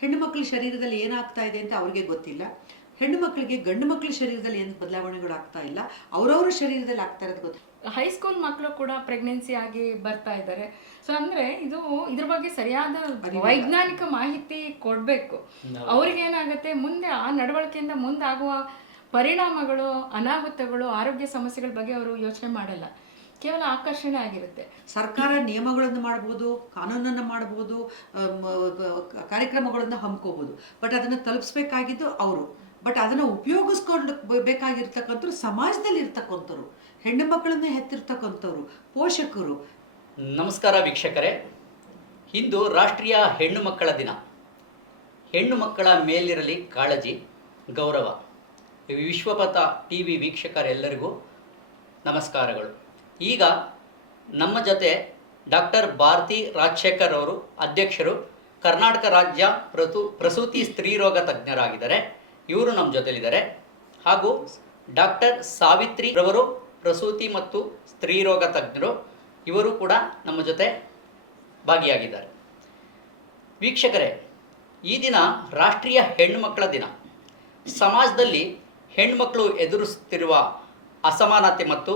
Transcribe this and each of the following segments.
ಹೆಣ್ಣು ಮಕ್ಕಳ ಶರೀರದಲ್ಲಿ ಏನಾಗ್ತಾ ಇದೆ ಅಂತ ಅವ್ರಿಗೆ ಗೊತ್ತಿಲ್ಲ. ಹೆಣ್ಣು ಮಕ್ಕಳಿಗೆ ಗಂಡು ಮಕ್ಕಳ ಶರೀರದಲ್ಲಿ ಏನು ಬದಲಾವಣೆಗಳು ಆಗ್ತಾ ಇಲ್ಲ. ಅವರವ್ರ ಶರೀರದಲ್ಲಿ ಆಗ್ತಾ ಇರೋದು ಗೊತ್ತಿಲ್ಲ ಹೈಸ್ಕೂಲ್ ಮಕ್ಕಳು ಕೂಡ ಪ್ರೆಗ್ನೆನ್ಸಿ ಆಗಿ ಬರ್ತಾ ಇದ್ದಾರೆ. ಸೊ ಅಂದ್ರೆ ಇದು ಇದ್ರ ಬಗ್ಗೆ ಸರಿಯಾದ ವೈಜ್ಞಾನಿಕ ಮಾಹಿತಿ ಕೊಡ್ಬೇಕು. ಅವ್ರಿಗೆ ಏನಾಗುತ್ತೆ ಮುಂದೆ ಆ ನಡವಳಿಕೆಯಿಂದ ಮುಂದಾಗುವ ಪರಿಣಾಮಗಳು ಅನಾಹುತಗಳು ಆರೋಗ್ಯ ಸಮಸ್ಯೆಗಳ ಬಗ್ಗೆ ಅವರು ಯೋಚನೆ ಮಾಡಲ್ಲ. ಕೇವಲ ಆಕರ್ಷಣೆ ಆಗಿರುತ್ತೆ. ಸರ್ಕಾರ ನಿಯಮಗಳನ್ನು ಮಾಡ್ಬೋದು ಕಾನೂನನ್ನು ಮಾಡ್ಬೋದು ಕಾರ್ಯಕ್ರಮಗಳನ್ನು ಹಮ್ಕೋಬೋದು ಬಟ್ ಅದನ್ನು ತಲುಪಿಸ್ಬೇಕಾಗಿದ್ದು ಅವರು. ಬಟ್ ಅದನ್ನು ಉಪಯೋಗಿಸ್ಕೊಂಡು ಬೇಕಾಗಿರ್ತಕ್ಕಂಥವ್ರು ಸಮಾಜದಲ್ಲಿ ಇರ್ತಕ್ಕಂಥವ್ರು ಹೆಣ್ಣು ಮಕ್ಕಳನ್ನು ಹೆತ್ತಿರ್ತಕ್ಕಂಥವ್ರು ಪೋಷಕರು. ನಮಸ್ಕಾರ ವೀಕ್ಷಕರೇ. ಇಂದು ರಾಷ್ಟ್ರೀಯ ಹೆಣ್ಣು ಮಕ್ಕಳ ದಿನ. ಹೆಣ್ಣು ಮಕ್ಕಳ ಮೇಲಿರಲಿ ಕಾಳಜಿ ಗೌರವ. ವಿಶ್ವಪಥ ಟಿ ವಿ ವೀಕ್ಷಕರೆಲ್ಲರಿಗೂ ನಮಸ್ಕಾರಗಳು. ಈಗ ನಮ್ಮ ಜೊತೆ ಡಾಕ್ಟರ್ ಭಾರತಿ ರಾಜಶೇಖರ್ ಅವರು ಅಧ್ಯಕ್ಷರು ಕರ್ನಾಟಕ ರಾಜ್ಯ ಪ್ರತು ಪ್ರಸೂತಿ ಸ್ತ್ರೀರೋಗ ತಜ್ಞರಾಗಿದ್ದಾರೆ. ಇವರು ನಮ್ಮ ಜೊತೆಲಿದ್ದಾರೆ. ಹಾಗೂ ಡಾಕ್ಟರ್ ಸಾವಿತ್ರಿ ರವರು ಪ್ರಸೂತಿ ಮತ್ತು ಸ್ತ್ರೀರೋಗ ತಜ್ಞರು. ಇವರು ಕೂಡ ನಮ್ಮ ಜೊತೆ ಭಾಗಿಯಾಗಿದ್ದಾರೆ. ವೀಕ್ಷಕರೇ, ಈ ದಿನ ರಾಷ್ಟ್ರೀಯ ಹೆಣ್ಣುಮಕ್ಕಳ ದಿನ. ಸಮಾಜದಲ್ಲಿ ಹೆಣ್ಣುಮಕ್ಕಳು ಎದುರಿಸುತ್ತಿರುವ ಅಸಮಾನತೆ ಮತ್ತು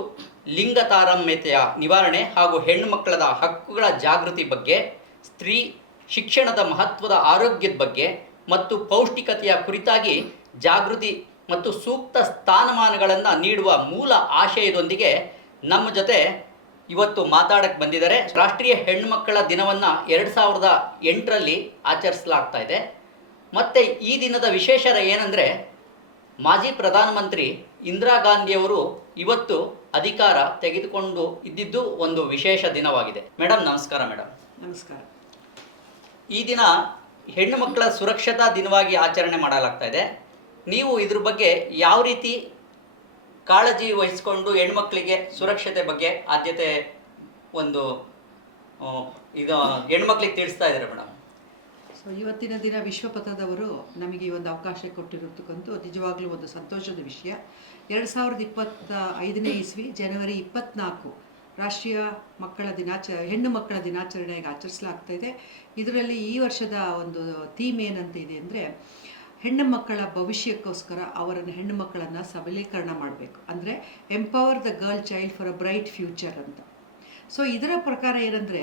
ಲಿಂಗ ತಾರಮ್ಯತೆಯ ನಿವಾರಣೆ ಹಾಗೂ ಹೆಣ್ಣು ಮಕ್ಕಳದ ಹಕ್ಕುಗಳ ಜಾಗೃತಿ ಬಗ್ಗೆ, ಸ್ತ್ರೀ ಶಿಕ್ಷಣದ ಮಹತ್ವದ ಆರೋಗ್ಯದ ಬಗ್ಗೆ ಮತ್ತು ಪೌಷ್ಟಿಕತೆಯ ಕುರಿತಾಗಿ ಜಾಗೃತಿ ಮತ್ತು ಸೂಕ್ತ ಸ್ಥಾನಮಾನಗಳನ್ನು ನೀಡುವ ಮೂಲ ಆಶಯದೊಂದಿಗೆ ನಮ್ಮ ಜೊತೆ ಇವತ್ತು ಮಾತಾಡಕ್ಕೆ ಬಂದಿದ್ದಾರೆ. ರಾಷ್ಟ್ರೀಯ ಹೆಣ್ಣು ಮಕ್ಕಳ ದಿನವನ್ನು ಎರಡು ಸಾವಿರದ ಎಂಟರಲ್ಲಿ ಆಚರಿಸಲಾಗ್ತಾ ಇದೆ. ಮತ್ತು ಈ ದಿನದ ವಿಶೇಷರ ಏನಂದರೆ, ಮಾಜಿ ಪ್ರಧಾನಮಂತ್ರಿ ಇಂದಿರಾ ಗಾಂಧಿಯವರು ಇವತ್ತು ಅಧಿಕಾರ ತೆಗೆದುಕೊಂಡು ಇದ್ದಿದ್ದು ಒಂದು ವಿಶೇಷ ದಿನವಾಗಿದೆ. ಮೇಡಮ್ ನಮಸ್ಕಾರ ಮೇಡಮ್ ನಮಸ್ಕಾರ. ಈ ದಿನ ಹೆಣ್ಣು ಮಕ್ಕಳ ಸುರಕ್ಷತಾ ದಿನವಾಗಿ ಆಚರಣೆ ಮಾಡಲಾಗ್ತಾ ಇದೆ. ನೀವು ಇದ್ರ ಬಗ್ಗೆ ಯಾವ ರೀತಿ ಕಾಳಜಿ ವಹಿಸಿಕೊಂಡು ಹೆಣ್ಮಕ್ಳಿಗೆ ಸುರಕ್ಷತೆ ಬಗ್ಗೆ ಆದ್ಯತೆ ಒಂದು ಇದು ಹೆಣ್ಮಕ್ಳಿಗೆ ತಿಳಿಸ್ತಾ ಇದ್ದಾರೆ ಮೇಡಮ್ ಸೊ ಇವತ್ತಿನ ದಿನ ವಿಶ್ವಪಥದವರು ನಮಗೆ ಈ ಒಂದು ಅವಕಾಶ ಕೊಟ್ಟಿರತಕ್ಕಂಥ ನಿಜವಾಗ್ಲೂ ಒಂದು ಸಂತೋಷದ ವಿಷಯ. ಎರಡು ಸಾವಿರದ ಇಪ್ಪತ್ತ ಐದನೇ ಇಸ್ವಿ, ಜನವರಿ ಇಪ್ಪತ್ನಾಲ್ಕು, ರಾಷ್ಟ್ರೀಯ ಮಕ್ಕಳ ದಿನಾಚ, ಹೆಣ್ಣು ಮಕ್ಕಳ ದಿನಾಚರಣೆಗೆ ಆಚರಿಸಲಾಗ್ತಾ ಇದೆ. ಇದರಲ್ಲಿ ಈ ವರ್ಷದ ಒಂದು ಥೀಮ್ ಏನಂತ ಇದೆ ಅಂದರೆ, ಹೆಣ್ಣು ಮಕ್ಕಳ ಭವಿಷ್ಯಕ್ಕೋಸ್ಕರ ಅವರನ್ನು ಹೆಣ್ಣು ಮಕ್ಕಳನ್ನು ಸಬಲೀಕರಣ ಮಾಡಬೇಕು. ಅಂದರೆ empower the girl child for a bright future ಅಂತ. ಸೊ ಇದರ ಪ್ರಕಾರ ಏನಂದರೆ,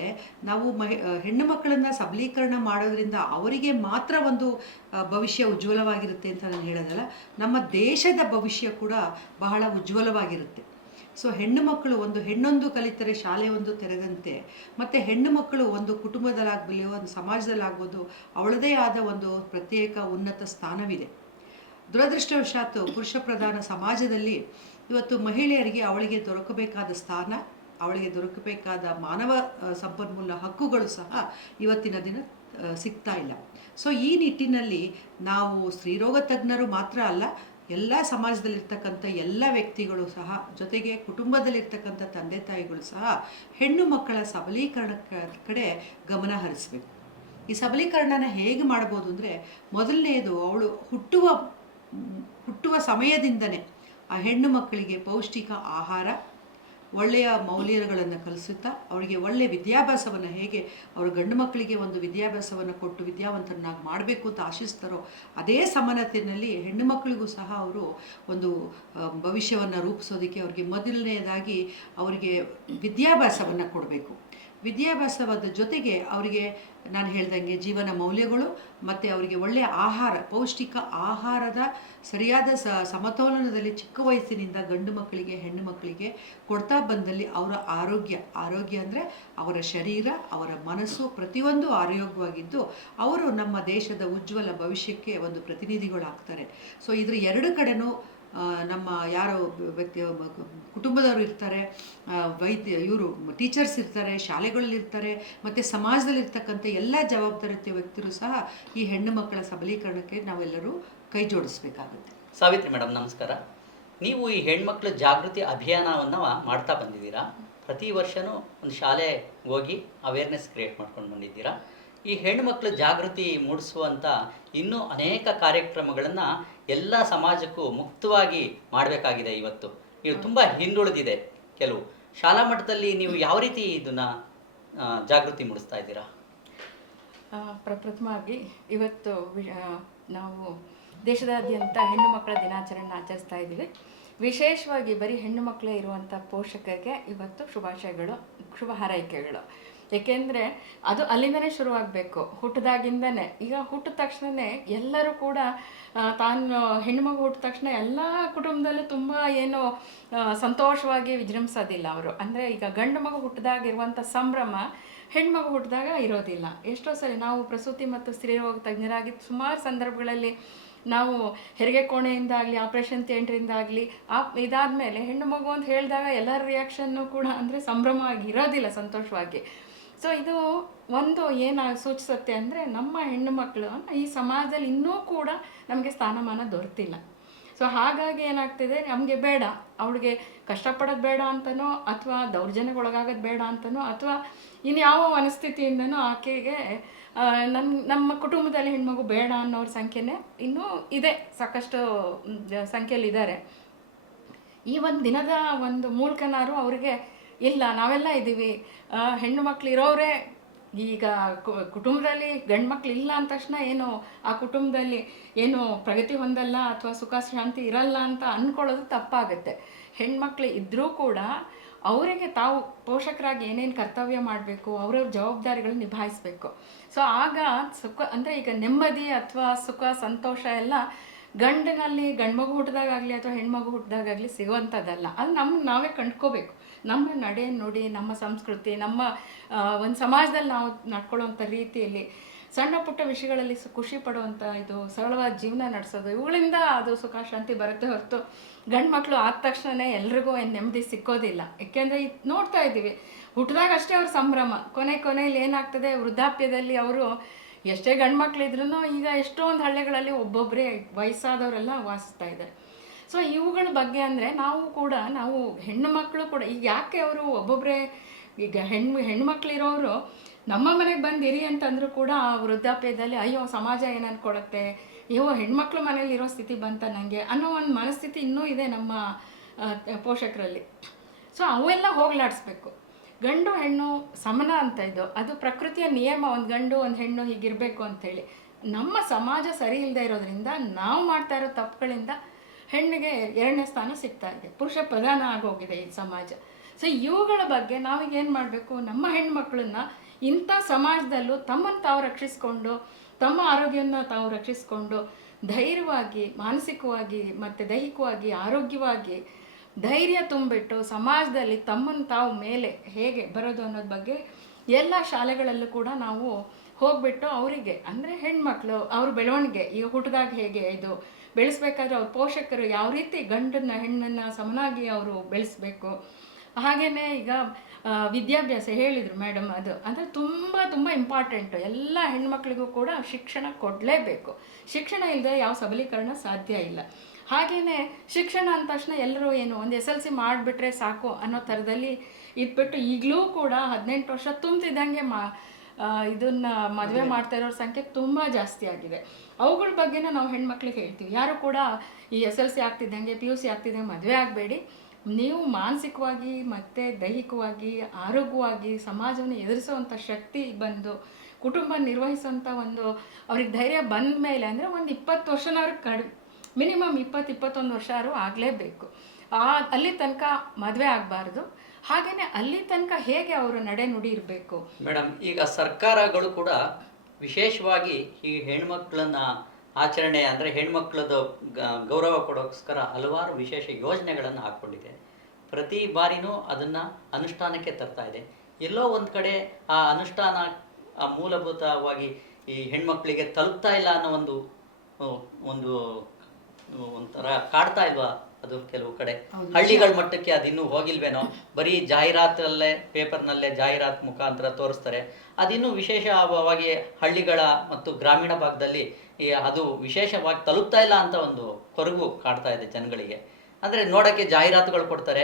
ನಾವು ಮಹಿ ಹೆಣ್ಣು ಮಕ್ಕಳನ್ನು ಸಬಲೀಕರಣ ಮಾಡೋದ್ರಿಂದ ಅವರಿಗೆ ಮಾತ್ರ ಒಂದು ಭವಿಷ್ಯ ಉಜ್ವಲವಾಗಿರುತ್ತೆ ಅಂತ ನಾನು ಹೇಳೋದಲ್ಲ. ನಮ್ಮ ದೇಶದ ಭವಿಷ್ಯ ಕೂಡ ಬಹಳ ಉಜ್ವಲವಾಗಿರುತ್ತೆ. ಸೊ ಹೆಣ್ಣು ಮಕ್ಕಳು ಒಂದು ಹೆಣ್ಣೊಂದು ಕಲಿತರೆ ಶಾಲೆ ಒಂದು ತೆರೆದಂತೆ, ಮತ್ತು ಹೆಣ್ಣು ಮಕ್ಕಳು ಒಂದು ಕುಟುಂಬದಲ್ಲಾಗಲಿ ಒಂದು ಸಮಾಜದಲ್ಲಾಗ್ಬೋದು, ಅವಳದೇ ಆದ ಒಂದು ಪ್ರತ್ಯೇಕ ಉನ್ನತ ಸ್ಥಾನವಿದೆ. ದುರದೃಷ್ಟವಶಾತ್ ಪುರುಷ ಪ್ರಧಾನ ಸಮಾಜದಲ್ಲಿ ಇವತ್ತು ಮಹಿಳೆಯರಿಗೆ ಅವಳಿಗೆ ದೊರಕಬೇಕಾದ ಸ್ಥಾನ ಅವಳಿಗೆ ದೊರಕಬೇಕಾದ ಮಾನವ ಸಂಪನ್ಮೂಲ ಹಕ್ಕುಗಳು ಸಹ ಇವತ್ತಿನ ದಿನ ಸಿಗ್ತಾ ಇಲ್ಲ. ಸೊ ಈ ನಿಟ್ಟಿನಲ್ಲಿ ನಾವು ಸ್ತ್ರೀರೋಗ ತಜ್ಞರು ಮಾತ್ರ ಅಲ್ಲ, ಎಲ್ಲ ಸಮಾಜದಲ್ಲಿರ್ತಕ್ಕಂಥ ಎಲ್ಲ ವ್ಯಕ್ತಿಗಳು ಸಹ, ಜೊತೆಗೆ ಕುಟುಂಬದಲ್ಲಿರ್ತಕ್ಕಂಥ ತಂದೆ ತಾಯಿಗಳು ಸಹ, ಹೆಣ್ಣು ಮಕ್ಕಳ ಸಬಲೀಕರಣಕ್ಕೆ ಕಡೆ ಗಮನ ಹರಿಸಬೇಕು. ಈ ಸಬಲೀಕರಣನ ಹೇಗೆ ಮಾಡ್ಬೋದು ಅಂದರೆ ಮೊದಲನೆಯದು ಅವಳು ಹುಟ್ಟುವ ಹುಟ್ಟುವ ಸಮಯದಿಂದನೇ ಆ ಹೆಣ್ಣು ಮಕ್ಕಳಿಗೆ ಪೌಷ್ಟಿಕ ಆಹಾರ ಒಳ್ಳೆಯ ಮೌಲ್ಯಗಳನ್ನು ಕಲಿಸುತ್ತಾ, ಅವರಿಗೆ ಒಳ್ಳೆಯ ವಿದ್ಯಾಭ್ಯಾಸವನ್ನು ಹೇಗೆ ಅವರು ಗಂಡು ಮಕ್ಕಳಿಗೆ ಒಂದು ವಿದ್ಯಾಭ್ಯಾಸವನ್ನು ಕೊಟ್ಟು ವಿದ್ಯಾವಂತರನ್ನಾಗಿ ಮಾಡಬೇಕು ಅಂತ ಆಶಿಸ್ತಾರೋ ಅದೇ ಸಮಾನತೆಯಲ್ಲಿ ಹೆಣ್ಣು ಮಕ್ಕಳಿಗೂ ಸಹ ಅವರು ಒಂದು ಭವಿಷ್ಯವನ್ನು ರೂಪಿಸೋದಕ್ಕೆ ಅವರಿಗೆ ಮೊದಲನೆಯದಾಗಿ ಅವರಿಗೆ ವಿದ್ಯಾಭ್ಯಾಸವನ್ನು ಕೊಡಬೇಕು. ವಿದ್ಯಾಭ್ಯಾಸವಾದ ಜೊತೆಗೆ ಅವರಿಗೆ ನಾನು ಹೇಳ್ದಂಗೆ ಜೀವನ ಮೌಲ್ಯಗಳು ಮತ್ತು ಅವರಿಗೆ ಒಳ್ಳೆಯ ಆಹಾರ, ಪೌಷ್ಟಿಕ ಆಹಾರದ ಸರಿಯಾದ ಸ ಸಮತೋಲನದಲ್ಲಿ ಚಿಕ್ಕ ವಯಸ್ಸಿನಿಂದ ಗಂಡು ಮಕ್ಕಳಿಗೆ, ಹೆಣ್ಣು ಮಕ್ಕಳಿಗೆ ಕೊಡ್ತಾ ಬಂದಲ್ಲಿ ಅವರ ಆರೋಗ್ಯ ಆರೋಗ್ಯ ಅಂದರೆ ಅವರ ಶರೀರ, ಅವರ ಮನಸ್ಸು ಪ್ರತಿಯೊಂದು ಆರೋಗ್ಯವಾಗಿದ್ದು ಅವರು ನಮ್ಮ ದೇಶದ ಉಜ್ವಲ ಭವಿಷ್ಯಕ್ಕೆ ಒಂದು ಪ್ರತಿನಿಧಿಗಳಾಗ್ತಾರೆ. ಸೊ ಇದ್ರ ಎರಡು ಕಡೆನೂ ನಮ್ಮ ಯಾರೋ ವ್ಯಕ್ತಿ ಕುಟುಂಬದವರು ಇರ್ತಾರೆ ವೈದ್ಯ, ಇವರು ಟೀಚರ್ಸ್ ಇರ್ತಾರೆ, ಶಾಲೆಗಳಲ್ಲಿ ಇರ್ತಾರೆ, ಮತ್ತು ಸಮಾಜದಲ್ಲಿರ್ತಕ್ಕಂಥ ಎಲ್ಲ ಜವಾಬ್ದಾರಿಯುತ ವ್ಯಕ್ತಿರು ಸಹ ಈ ಹೆಣ್ಣು ಮಕ್ಕಳ ಸಬಲೀಕರಣಕ್ಕೆ ನಾವೆಲ್ಲರೂ ಕೈ ಜೋಡಿಸ್ಬೇಕಾಗುತ್ತೆ. ಸಾವಿತ್ರಿ ಮೇಡಮ್ ನಮಸ್ಕಾರ. ನೀವು ಈ ಹೆಣ್ಮಕ್ಳ ಜಾಗೃತಿ ಅಭಿಯಾನವನ್ನು ಮಾಡ್ತಾ ಬಂದಿದ್ದೀರಾ? ಪ್ರತಿ ವರ್ಷವೂ ಒಂದು ಶಾಲೆ ಹೋಗಿ ಅವೇರ್ನೆಸ್ ಕ್ರಿಯೇಟ್ ಮಾಡ್ಕೊಂಡು ಬಂದಿದ್ದೀರಾ? ಈ ಹೆಣ್ಮಕ್ಳ ಜಾಗೃತಿ ಮೂಡಿಸುವಂಥ ಇನ್ನೂ ಅನೇಕ ಕಾರ್ಯಕ್ರಮಗಳನ್ನು ಎಲ್ಲ ಸಮಾಜಕ್ಕೂ ಮುಕ್ತವಾಗಿ ಮಾಡಬೇಕಾಗಿದೆ ಇವತ್ತು. ಇದು ತುಂಬ ಹಿಂದುಳಿದಿದೆ ಕೆಲವು. ಶಾಲಾ ಮಟ್ಟದಲ್ಲಿ ನೀವು ಯಾವ ರೀತಿ ಇದನ್ನ ಜಾಗೃತಿ ಮೂಡಿಸ್ತಾ ಇದ್ದೀರಾ? ಪ್ರಪ್ರಥಮವಾಗಿ ಇವತ್ತು ನಾವು ದೇಶದಾದ್ಯಂತ ಹೆಣ್ಣು ಮಕ್ಕಳ ದಿನಾಚರಣೆ ಆಚರಿಸ್ತಾ ಇದ್ದೀವಿ. ವಿಶೇಷವಾಗಿ ಬರೀ ಹೆಣ್ಣು ಮಕ್ಕಳೇ ಇರುವಂಥ ಪೋಷಕರಿಗೆ ಇವತ್ತು ಶುಭಾಶಯಗಳು, ಶುಭ ಹಾರೈಕೆಗಳು. ಏಕೆಂದರೆ ಅದು ಅಲ್ಲಿಂದನೇ ಶುರುವಾಗಬೇಕು ಹುಟ್ಟಿದಾಗಿಂದನೇ ಈಗ ಹುಟ್ಟಿದ ತಕ್ಷಣನೇ ಎಲ್ಲರೂ ಕೂಡ ತಾನು ಹೆಣ್ಮಗು ಹುಟ್ಟಿದ ತಕ್ಷಣ ಎಲ್ಲ ಕುಟುಂಬದಲ್ಲೂ ತುಂಬ ಏನು ಸಂತೋಷವಾಗಿ ವಿಜೃಂಭಿಸೋದಿಲ್ಲ ಅವರು. ಅಂದರೆ ಈಗ ಗಂಡು ಮಗು ಹುಟ್ಟಿದಾಗಿರುವಂಥ ಸಂಭ್ರಮ ಹೆಣ್ಮಗು ಹುಟ್ಟಿದಾಗ ಇರೋದಿಲ್ಲ. ಎಷ್ಟೋ ಸರಿ ನಾವು ಪ್ರಸೂತಿ ಮತ್ತು ಸ್ತ್ರೀರೋಗ ತಜ್ಞರಾಗಿ ಸುಮಾರು ಸಂದರ್ಭಗಳಲ್ಲಿ ನಾವು ಹೆರಿಗೆ ಕೋಣೆಯಿಂದ ಆಗಲಿ, ಆಪ್ರೇಷನ್ ಥಿಯೇಟ್ರಿಂದ ಆಗಲಿ, ಆ, ಇದಾದಮೇಲೆ ಹೆಣ್ಣು ಮಗು ಅಂತ ಹೇಳಿದಾಗ ಎಲ್ಲರ ರಿಯಾಕ್ಷನ್ನು ಕೂಡ ಅಂದರೆ ಸಂಭ್ರಮವಾಗಿ ಇರೋದಿಲ್ಲ, ಸಂತೋಷವಾಗಿ. ಸೊ ಇದು ಒಂದು ಏನು ಸೂಚಿಸುತ್ತೆ ಅಂದರೆ ನಮ್ಮ ಹೆಣ್ಣು ಮಕ್ಕಳು ಈ ಸಮಾಜದಲ್ಲಿ ಇನ್ನೂ ಕೂಡ ನಮಗೆ ಸ್ಥಾನಮಾನ ದೊರೆತಿಲ್ಲ. ಸೊ ಹಾಗಾಗಿ ಏನಾಗ್ತಿದೆ, ನಮಗೆ ಬೇಡ. ಅವಳಿಗೆ ಕಷ್ಟಪಡೋದು ಬೇಡ ಅಂತನೋ, ಅಥವಾ ದೌರ್ಜನ್ಯಗೊಳಗಾಗೋದು ಬೇಡ ಅಂತನೋ, ಅಥವಾ ಇನ್ಯಾವ ಮನಸ್ಥಿತಿಯಿಂದನೂ ಆಕೆಗೆ ನಮ್ಮ ನಮ್ಮ ಕುಟುಂಬದಲ್ಲಿ ಹೆಣ್ಮಗು ಬೇಡ ಅನ್ನೋರ ಸಂಖ್ಯೆನೇ ಇನ್ನೂ ಇದೆ, ಸಾಕಷ್ಟು ಸಂಖ್ಯೆಯಲ್ಲಿ ಇದ್ದಾರೆ ಈ ಒಂದು ದಿನದ ಒಂದು ಮೂಲಕನಾರು ಅವರಿಗೆ ಇಲ್ಲ, ನಾವೆಲ್ಲ ಇದ್ದೀವಿ. ಹೆಣ್ಣು ಮಕ್ಳು ಇರೋರೇ ಈಗ ಕುಟುಂಬದಲ್ಲಿ ಗಂಡು ಮಕ್ಳು ಇಲ್ಲ ಅಂದ ತಕ್ಷಣ ಏನು ಆ ಕುಟುಂಬದಲ್ಲಿ ಏನು ಪ್ರಗತಿ ಹೊಂದಲ್ಲ ಅಥವಾ ಸುಖ, ಶಾಂತಿ ಇರಲ್ಲ ಅಂತ ಅಂದ್ಕೊಳ್ಳೋದು ತಪ್ಪಾಗುತ್ತೆ. ಹೆಣ್ಮಕ್ಳು ಇದ್ದರೂ ಕೂಡ ಅವರಿಗೆ ತಾವು ಪೋಷಕರಾಗಿ ಏನೇನು ಕರ್ತವ್ಯ ಮಾಡಬೇಕು, ಅವರವ್ರ ಜವಾಬ್ದಾರಿಗಳು ನಿಭಾಯಿಸಬೇಕು. ಸೊ, ಆಗ ಸುಖ, ಅಂದರೆ ಈಗ ನೆಮ್ಮದಿ ಅಥವಾ ಸುಖ, ಸಂತೋಷ ಎಲ್ಲ ಗಂಡಿನಲ್ಲಿ ಗಂಡ್ಮಗು ಹುಟ್ಟಿದಾಗಲಿ ಅಥವಾ ಹೆಣ್ಮಗು ಹುಟ್ಟಿದಾಗಲಿ ಸಿಗುವಂಥದ್ದಲ್ಲ. ಅದು ನಮ್ಮ ನಾವೇ ಕಂಡ್ಕೋಬೇಕು. ನಮ್ಮ ನಡೆ ನುಡಿ, ನಮ್ಮ ಸಂಸ್ಕೃತಿ, ನಮ್ಮ ಒಂದು ಸಮಾಜದಲ್ಲಿ ನಾವು ನಡ್ಕೊಳ್ಳೋವಂಥ ರೀತಿಯಲ್ಲಿ ಸಣ್ಣ ಪುಟ್ಟ ವಿಷಯಗಳಲ್ಲಿ ಖುಷಿ ಪಡುವಂಥ ಇದು ಸರಳವಾದ ಜೀವನ ನಡೆಸೋದು. ಇವುಗಳಿಂದ ಅದು ಸುಖ, ಶಾಂತಿ ಬರುತ್ತೆ ಹೊರತು ಗಂಡು ಮಕ್ಕಳು ಆದ ತಕ್ಷಣವೇ ಎಲ್ರಿಗೂ ಏನು ನೆಮ್ಮದಿ ಸಿಕ್ಕೋದಿಲ್ಲ. ಯಾಕೆಂದರೆ ನೋಡ್ತಾ ಇದ್ದೀವಿ ಹುಟ್ಟಿದಾಗ ಅಷ್ಟೇ ಅವ್ರ ಸಂಭ್ರಮ. ಕೊನೆ ಕೊನೆಯಲ್ಲಿ ಏನಾಗ್ತದೆ, ವೃದ್ಧಾಪ್ಯದಲ್ಲಿ ಅವರು ಎಷ್ಟೇ ಗಂಡು ಮಕ್ಕಳಿದ್ರೂ ಈಗ ಎಷ್ಟೊಂದು ಹಳ್ಳಿಗಳಲ್ಲಿ ಒಬ್ಬೊಬ್ಬರೇ ವಯಸ್ಸಾದವರೆಲ್ಲ ವಾಸಿಸ್ತಾ ಇದ್ದಾರೆ. ಸೊ ಇವುಗಳ ಬಗ್ಗೆ ಅಂದರೆ ನಾವು ಕೂಡ, ನಾವು ಹೆಣ್ಣು ಮಕ್ಕಳು ಕೂಡ, ಈಗ ಯಾಕೆ ಅವರು ಒಬ್ಬೊಬ್ಬರೇ ಈಗ ಹೆಣ್ಣು ಹೆಣ್ಮಕ್ಳಿರೋರು ನಮ್ಮ ಮನೆಗೆ ಬಂದಿರಿ ಅಂತಂದ್ರೂ ಕೂಡ ಆ ವೃದ್ಧಾಪ್ಯದಲ್ಲಿ, ಅಯ್ಯೋ, ಸಮಾಜ ಏನು ಅಯ್ಯೋ ಹೆಣ್ಮಕ್ಳು ಮನೇಲಿರೋ ಸ್ಥಿತಿ ಬಂತ ನನಗೆ ಅನ್ನೋ ಒಂದು ಮನಸ್ಥಿತಿ ಇನ್ನೂ ಇದೆ ನಮ್ಮ ಪೋಷಕರಲ್ಲಿ. ಸೊ ಅವೆಲ್ಲ ಹೋಗ್ಲಾಡಿಸ್ಬೇಕು. ಗಂಡು ಹೆಣ್ಣು ಸಮನ ಅಂತ ಇದು. ಅದು ಪ್ರಕೃತಿಯ ನಿಯಮ, ಒಂದು ಗಂಡು, ಒಂದು ಹೆಣ್ಣು ಹೀಗಿರಬೇಕು ಅಂತೇಳಿ ನಮ್ಮ ಸಮಾಜ ಸರಿ ಇಲ್ಲದೆ ಇರೋದ್ರಿಂದ ನಾವು ಮಾಡ್ತಾ ಇರೋ ತಪ್ಪುಗಳಿಂದ ಹೆಣ್ಣಿಗೆ ಎರಡನೇ ಸ್ಥಾನ ಸಿಗ್ತಾ ಇದೆ. ಪುರುಷ ಪ್ರಧಾನ ಆಗೋಗಿದೆ ಈ ಸಮಾಜ. ಸೊ ಇವುಗಳ ಬಗ್ಗೆ ನಾವೀಗೇನು ಮಾಡಬೇಕು? ನಮ್ಮ ಹೆಣ್ಮಕ್ಳನ್ನ ಇಂಥ ಸಮಾಜದಲ್ಲೂ ತಮ್ಮನ್ನು ತಾವು ರಕ್ಷಿಸ್ಕೊಂಡು, ತಮ್ಮ ಆರೋಗ್ಯವನ್ನು ತಾವು ರಕ್ಷಿಸ್ಕೊಂಡು, ಧೈರ್ಯವಾಗಿ, ಮಾನಸಿಕವಾಗಿ ಮತ್ತು ದೈಹಿಕವಾಗಿ, ಆರೋಗ್ಯವಾಗಿ ಧೈರ್ಯ ತುಂಬಿಟ್ಟು ಸಮಾಜದಲ್ಲಿ ತಮ್ಮನ್ನು ತಾವು ಮೇಲೆ ಹೇಗೆ ಬರೋದು ಅನ್ನೋದ್ರ ಬಗ್ಗೆ ಎಲ್ಲ ಶಾಲೆಗಳಲ್ಲೂ ಕೂಡ ನಾವು ಹೋಗ್ಬಿಟ್ಟು ಅವರಿಗೆ, ಅಂದರೆ ಹೆಣ್ಮಕ್ಳು ಅವ್ರ ಬೆಳವಣಿಗೆ ಈಗ ಹುಟ್ಟಿದಾಗ ಹೇಗೆ ಇದು ಬೆಳೆಸ್ಬೇಕಾದ್ರೆ ಅವ್ರ ಪೋಷಕರು ಯಾವ ರೀತಿ ಗಂಡನ್ನ, ಹೆಣ್ಣನ್ನು ಸಮನಾಗಿ ಅವರು ಬೆಳೆಸ್ಬೇಕು. ಹಾಗೆಯೇ ಈಗ ವಿದ್ಯಾಭ್ಯಾಸ ಹೇಳಿದರು ಮೇಡಮ್ ಅದು. ಅಂದರೆ ತುಂಬ ತುಂಬ ಇಂಪಾರ್ಟೆಂಟು ಎಲ್ಲ ಹೆಣ್ಮಕ್ಳಿಗೂ ಕೂಡ ಶಿಕ್ಷಣ ಕೊಡಲೇಬೇಕು. ಶಿಕ್ಷಣ ಇಲ್ಲದೆ ಯಾವ ಸಬಲೀಕರಣ ಸಾಧ್ಯ ಇಲ್ಲ. ಹಾಗೆಯೇ ಶಿಕ್ಷಣ ಅಂದ ತಕ್ಷಣ ಎಲ್ಲರೂ ಏನು ಒಂದು ಎಸ್ ಎಲ್ ಸಿ ಮಾಡಿಬಿಟ್ರೆ ಸಾಕು ಅನ್ನೋ ಥರದಲ್ಲಿ ಇದ್ಬಿಟ್ಟು ಈಗಲೂ ಕೂಡ ಹದಿನೆಂಟು ವರ್ಷ ತುಂಬ್ತಿದ್ದಂಗೆ ಮಾ ಇದನ್ನ ಮದುವೆ ಮಾಡ್ತಾ ಇರೋರ ಸಂಖ್ಯೆ ತುಂಬಾ ಜಾಸ್ತಿ ಆಗಿದೆ. ಅವುಗಳ ಬಗ್ಗೆನೂ ನಾವು ಹೆಣ್ಮಕ್ಳಿಗೆ ಹೇಳ್ತೀವಿ. ಯಾರು ಕೂಡ ಈ ಎಸ್ ಎಲ್ ಸಿ ಆಗ್ತಿದ್ದಂಗೆ ಪಿ ಯು ಸಿ ಆಗ್ತಿದ್ದಂಗೆ ಮದುವೆ ಆಗಬೇಡಿ. ನೀವು ಮಾನಸಿಕವಾಗಿ ಮತ್ತು ದೈಹಿಕವಾಗಿ ಆರೋಗ್ಯವಾಗಿ ಸಮಾಜವನ್ನು ಎದುರಿಸುವಂಥ ಶಕ್ತಿ ಬಂದು ಕುಟುಂಬ ನಿರ್ವಹಿಸುವಂಥ ಒಂದು ಅವ್ರಿಗೆ ಧೈರ್ಯ ಬಂದ ಮೇಲೆ ಅಂದರೆ ಒಂದು ಇಪ್ಪತ್ತು ವರ್ಷನಾದ್ರು ಕಡಿಮೆ ಮಿನಿಮಮ್ ಇಪ್ಪತ್ತು ಇಪ್ಪತ್ತೊಂದು ವರ್ಷ ಆದರೂ ಆಗಲೇಬೇಕು ಆ ಅಲ್ಲಿ ತನಕ ಮದುವೆ ಆಗಬಾರ್ದು. ಹಾಗೆಯೇ ಅಲ್ಲಿ ತನಕ ಹೇಗೆ ಅವರ ನಡೆ ನುಡಿ ಇರಬೇಕು ಮೇಡಮ್, ಈಗ ಸರ್ಕಾರಗಳು ಕೂಡ ವಿಶೇಷವಾಗಿ ಈ ಹೆಣ್ಮಕ್ಳನ್ನ ಆಚರಣೆ ಅಂದರೆ ಹೆಣ್ಮಕ್ಳದ್ದು ಗೌರವ ಕೊಡೋಸ್ಕರ ಹಲವಾರು ವಿಶೇಷ ಯೋಜನೆಗಳನ್ನು ಹಾಕ್ಕೊಂಡಿದೆ. ಪ್ರತಿ ಬಾರಿನೂ ಅದನ್ನು ಅನುಷ್ಠಾನಕ್ಕೆ ತರ್ತಾ ಇದೆ. ಎಲ್ಲೋ ಒಂದು ಕಡೆ ಆ ಅನುಷ್ಠಾನ, ಆ ಮೂಲಭೂತವಾಗಿ ಈ ಹೆಣ್ಮಕ್ಳಿಗೆ ತಲುಪ್ತಾ ಇಲ್ಲ ಅನ್ನೋ ಒಂದು ಒಂದು ಒಂಥರ ಕಾಡ್ತಾ ಇಲ್ವಾ ಅದು ಕೆಲವು ಕಡೆ. ಹಳ್ಳಿಗಳ ಮಟ್ಟಕ್ಕೆ ಅದು ಇನ್ನೂ ಹೋಗಿಲ್ವೇನೋ? ಬರೀ ಜಾಹೀರಾತಲ್ಲೇ ಪೇಪರ್ನಲ್ಲೇ ಜಾಹೀರಾತ್ ಮುಖಾಂತರ ತೋರಿಸ್ತಾರೆ. ಅದಿನ್ನೂ ವಿಶೇಷವಾಗಿ ಹಳ್ಳಿಗಳ ಮತ್ತು ಗ್ರಾಮೀಣ ಭಾಗದಲ್ಲಿ ಈ ಅದು ವಿಶೇಷವಾಗಿ ತಲುಪ್ತಾ ಇಲ್ಲ ಅಂತ ಒಂದು ಕೊರಗು ಕಾಡ್ತಾ ಇದೆ ಜನಗಳಿಗೆ. ಅಂದರೆ ನೋಡೋಕ್ಕೆ ಜಾಹೀರಾತುಗಳು ಕೊಡ್ತಾರೆ.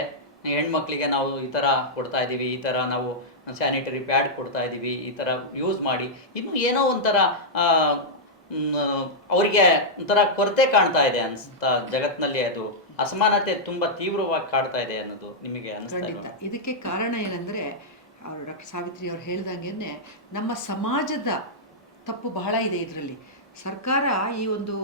ಹೆಣ್ಮಕ್ಳಿಗೆ ನಾವು ಈ ಥರ ಕೊಡ್ತಾ ಇದ್ದೀವಿ ಈ ಥರ ನಾವು ಸ್ಯಾನಿಟರಿ ಪ್ಯಾಡ್ ಕೊಡ್ತಾ ಇದ್ದೀವಿ ಈ ಥರ ಯೂಸ್ ಮಾಡಿ. ಇನ್ನು ಏನೋ ಒಂಥರ ಅವರಿಗೆ ಒಂಥರ ಕೊರತೆ ಕಾಣ್ತಾ ಇದೆ ಅನ್ಸ್ತಾ ಜಗತ್ತಿನಲ್ಲಿ ಅದು ಅಸಮಾನತೆ ತುಂಬಾ ತೀವ್ರವಾಗಿ ಕಾಡ್ತಾ ಇದೆ ಅನ್ನೋದು ನಿಮಗೆ ಇದಕ್ಕೆ ಕಾರಣ ಏನಂದ್ರೆ, ಅವರು ಡಾಕ್ಟರ್ ಸಾವಿತ್ರಿ ಅವ್ರು ಹೇಳ್ದಂಗೆ ನಮ್ಮ ಸಮಾಜದ ತಪ್ಪು ಬಹಳ ಇದೆ ಇದರಲ್ಲಿ. ಸರ್ಕಾರ ಈ ಒಂದು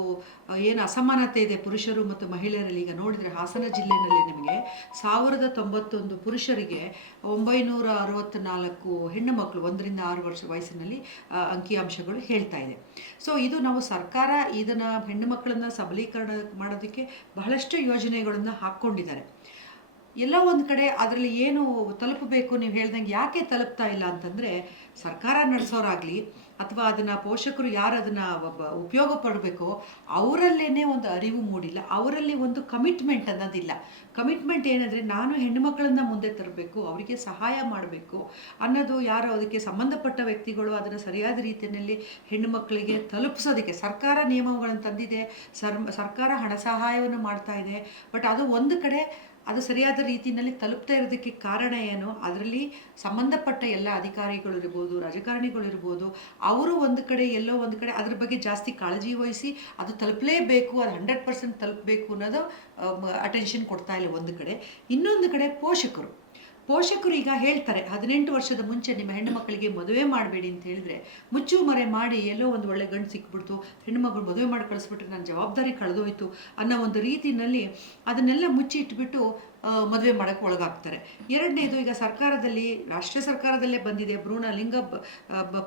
ಏನು ಅಸಮಾನತೆ ಇದೆ ಪುರುಷರು ಮತ್ತು ಮಹಿಳೆಯರಲ್ಲಿ, ಈಗ ನೋಡಿದರೆ ಹಾಸನ ಜಿಲ್ಲೆಯಲ್ಲಿ ನಿಮಗೆ ಸಾವಿರದ ತೊಂಬತ್ತೊಂದು ಪುರುಷರಿಗೆ ಒಂಬೈನೂರ ಅರವತ್ತ್ನಾಲ್ಕು ಹೆಣ್ಣು ಮಕ್ಕಳು ಒಂದರಿಂದ ಆರು ವರ್ಷ ವಯಸ್ಸಿನಲ್ಲಿ ಅಂಕಿಅಂಶಗಳು ಹೇಳ್ತಾ ಇದೆ. ಸೊ ಇದು ನಾವು ಸರ್ಕಾರ ಇದನ್ನು ಹೆಣ್ಣು ಮಕ್ಕಳನ್ನು ಸಬಲೀಕರಣ ಮಾಡೋದಕ್ಕೆ ಬಹಳಷ್ಟು ಯೋಜನೆಗಳನ್ನು ಹಾಕ್ಕೊಂಡಿದ್ದಾರೆ. ಎಲ್ಲ ಒಂದು ಕಡೆ ಅದರಲ್ಲಿ ಏನು ತಲುಪಬೇಕು ನೀವು ಹೇಳ್ದಂಗೆ ಯಾಕೆ ತಲುಪ್ತಾ ಇಲ್ಲ ಅಂತಂದರೆ ಸರ್ಕಾರ ನಡೆಸೋರಾಗಲಿ ಅಥವಾ ಅದನ್ನು ಪೋಷಕರು ಯಾರು ಅದನ್ನು ಉಪಯೋಗ ಪಡಬೇಕೋ ಅವರಲ್ಲೇ ಒಂದು ಅರಿವು ಮೂಡಿಲ್ಲ. ಅವರಲ್ಲಿ ಒಂದು ಕಮಿಟ್ಮೆಂಟ್ ಅನ್ನೋದಿಲ್ಲ. ಕಮಿಟ್ಮೆಂಟ್ ಏನಂದರೆ ನಾನು ಹೆಣ್ಣುಮಕ್ಕಳನ್ನ ಮುಂದೆ ತರಬೇಕು, ಅವರಿಗೆ ಸಹಾಯ ಮಾಡಬೇಕು ಅನ್ನೋದು ಯಾರು ಅದಕ್ಕೆ ಸಂಬಂಧಪಟ್ಟ ವ್ಯಕ್ತಿಗಳು ಅದನ್ನು ಸರಿಯಾದ ರೀತಿಯಲ್ಲಿ ಹೆಣ್ಣು ಮಕ್ಕಳಿಗೆ ತಲುಪಿಸೋದಕ್ಕೆ ಸರ್ಕಾರ ನಿಯಮಗಳನ್ನು ತಂದಿದೆ ಸರ್ ಸರ್ಕಾರ ಹಣ ಸಹಾಯವನ್ನು ಮಾಡ್ತಾ ಇದೆ ಬಟ್ ಅದು ಒಂದು ಕಡೆ ಅದು ಸರಿಯಾದ ರೀತಿಯಲ್ಲಿ ತಲುಪ್ತಾ ಇರೋದಕ್ಕೆ ಕಾರಣ ಏನು? ಅದರಲ್ಲಿ ಸಂಬಂಧಪಟ್ಟ ಎಲ್ಲ ರಾಜಕಾರಣಿಗಳು ರಾಜಕಾರಣಿಗಳಿರ್ಬೋದು, ಅವರು ಒಂದು ಕಡೆ, ಎಲ್ಲೋ ಒಂದು ಕಡೆ ಅದ್ರ ಬಗ್ಗೆ ಜಾಸ್ತಿ ಕಾಳಜಿ ವಹಿಸಿ ಅದು ತಲುಪಲೇಬೇಕು, ಅದು ಹಂಡ್ರೆಡ್ ಪರ್ಸೆಂಟ್ ತಲುಪಬೇಕು ಅನ್ನೋದು ಅಟೆನ್ಷನ್ ಕೊಡ್ತಾ ಇಲ್ಲ ಒಂದು ಕಡೆ. ಇನ್ನೊಂದು ಕಡೆ ಪೋಷಕರು. ಪೋಷಕರು ಈಗ ಹೇಳ್ತಾರೆ, ಹದಿನೆಂಟು ವರ್ಷದ ಮುಂಚೆ ನಿಮ್ಮ ಹೆಣ್ಣು ಮಕ್ಕಳಿಗೆ ಮದುವೆ ಮಾಡಬೇಡಿ ಅಂತ ಹೇಳಿದ್ರೆ ಮುಚ್ಚು ಮರೆ ಮಾಡಿ ಎಲ್ಲೋ ಒಂದು ಒಳ್ಳೆ ಗಂಡು ಸಿಕ್ಬಿಡ್ತು, ಹೆಣ್ಣು ಮಗಳು ಮದುವೆ ಮಾಡಿ ಕಳಿಸ್ಬಿಟ್ರೆ ನನ್ನ ಜವಾಬ್ದಾರಿ ಕಳೆದೋಯ್ತು ಅನ್ನೋ ಒಂದು ರೀತಿನಲ್ಲಿ ಅದನ್ನೆಲ್ಲ ಮುಚ್ಚಿ ಇಟ್ಬಿಟ್ಟು ಮದುವೆ ಮಾಡೋಕ್ಕೆ ಒಳಗಾಗ್ತಾರೆ. ಎರಡನೇದು ಈಗ ಸರ್ಕಾರದಲ್ಲಿ, ರಾಷ್ಟ್ರೀಯ ಸರ್ಕಾರದಲ್ಲೇ ಬಂದಿದೆ, ಭ್ರೂಣಲಿಂಗ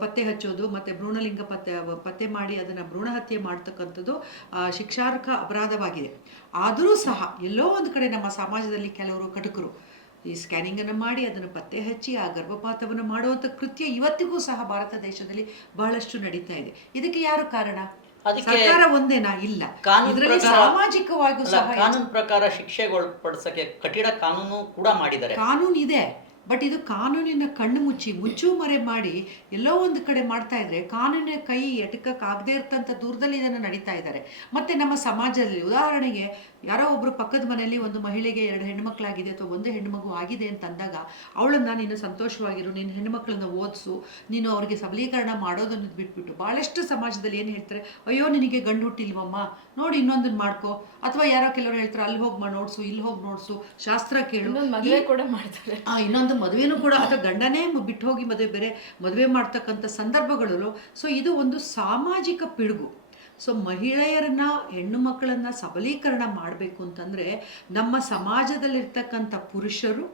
ಪತ್ತೆ ಹಚ್ಚೋದು ಮತ್ತು ಭ್ರೂಣಲಿಂಗ ಪತ್ತೆ ಪತ್ತೆ ಮಾಡಿ ಅದನ್ನು ಭ್ರೂಣ ಹತ್ಯೆ ಮಾಡ್ತಕ್ಕಂಥದ್ದು ಶಿಕ್ಷಾರ್ಹ ಅಪರಾಧವಾಗಿದೆ. ಆದರೂ ಸಹ ಎಲ್ಲೋ ಒಂದು ಕಡೆ ನಮ್ಮ ಸಮಾಜದಲ್ಲಿ ಕೆಲವರು ಕಟಕರು ಈ ಸ್ಕ್ಯಾನಿಂಗನ್ನು ಮಾಡಿ ಅದನ್ನು ಪತ್ತೆ ಹಚ್ಚಿ ಆ ಗರ್ಭಪಾತವನ್ನು ಮಾಡುವಂಥ ಕೃತ್ಯ ಇವತ್ತಿಗೂ ಸಹ ಭಾರತ ದೇಶದಲ್ಲಿ ಬಹಳಷ್ಟು ನಡೀತಾ ಇದೆ. ಇದಕ್ಕೆ ಯಾರು ಕಾರಣ? ಸರ್ಕಾರ ಒಂದೇನಾ? ಇಲ್ಲ. ಇದರಲ್ಲಿ ಸಾಮಾಜಿಕವಾಗಿಯೂ ಸಹ ಕಾನೂನು ಪ್ರಕಾರ ಶಿಕ್ಷೆಗೊಳಪಡಿಸಕ್ಕೆ ಕಠಿಣ ಕಾನೂನು ಕೂಡ ಮಾಡಿದ್ದಾರೆ. ಕಾನೂನು ಇದೆ ಬಟ್ ಇದು ಕಾನೂನಿನ ಕಣ್ಣು ಮುಚ್ಚಿ ಮುಚ್ಚು ಮರೆ ಮಾಡಿ ಎಲ್ಲೋ ಒಂದು ಕಡೆ ಮಾಡ್ತಾ ಇದ್ರೆ ಕಾನೂನಿನ ಕೈ ಎಟಕಕ್ಕಾಗದೇ ಇರ್ತಂಥ ದೂರದಲ್ಲಿ ಇದನ್ನು ನಡೀತಾ ಇದ್ದಾರೆ. ಮತ್ತೆ ನಮ್ಮ ಸಮಾಜದಲ್ಲಿ ಉದಾಹರಣೆಗೆ ಯಾರೋ ಒಬ್ರು ಪಕ್ಕದ ಮನೆಯಲ್ಲಿ ಒಂದು ಮಹಿಳೆಗೆ ಎರಡು ಹೆಣ್ಮಕ್ಳಾಗಿದೆ ಅಥವಾ ಒಂದು ಹೆಣ್ಮಗು ಆಗಿದೆ ಅಂತ ಅಂದಾಗ ಅವಳನ್ನ ನೀನು ಸಂತೋಷವಾಗಿರು ನಿನ್ನ ಹೆಣ್ಮಕ್ಳನ್ನ ಓದಿಸು ನೀನು ಅವ್ರಿಗೆ ಸಬಲೀಕರಣ ಮಾಡೋದನ್ನು ಬಿಟ್ಬಿಟ್ಟು ಭಾಳಷ್ಟು ಸಮಾಜದಲ್ಲಿ ಏನು ಹೇಳ್ತಾರೆ ಅಯ್ಯೋ ನಿನಗೆ ಗಂಡು ಹುಟ್ಟಿಲ್ವಮ್ಮ? ನೋಡಿ ಇನ್ನೊಂದನ್ನು ಮಾಡ್ಕೋ. ಅಥವಾ ಯಾರೋ ಕೆಲವರು ಹೇಳ್ತಾರೆ ಅಲ್ಲಿ ಹೋಗಿ ನೋಡ್ಸು ಇಲ್ಲಿ ಹೋಗಿ ನೋಡ್ಸು ಶಾಸ್ತ್ರ ಕೇಳು. ಮದುವೆ ಕೂಡ ಮಾಡ್ತಾರೆ. ಆ ಇನ್ನೊಂದು ಮದುವೆನೂ ಕೂಡ ಅಥವಾ ಗಂಡನೇ ಬಿಟ್ಟು ಹೋಗಿ ಮದುವೆ ಬೇರೆ ಮದುವೆ ಮಾಡ್ತಕ್ಕಂಥ ಸಂದರ್ಭಗಳಲ್ಲೂ ಸೊ ಇದು ಒಂದು ಸಾಮಾಜಿಕ ಪಿಡುಗು. ಸೊ ಮಹಿಳೆಯರನ್ನ, ಹೆಣ್ಣು ಮಕ್ಕಳನ್ನ ಸಬಲೀಕರಣ ಮಾಡಬೇಕು ಅಂತಂದರೆ, ನಮ್ಮ ಸಮಾಜದಲ್ಲಿರ್ತಕ್ಕಂಥ ಪುರುಷರು,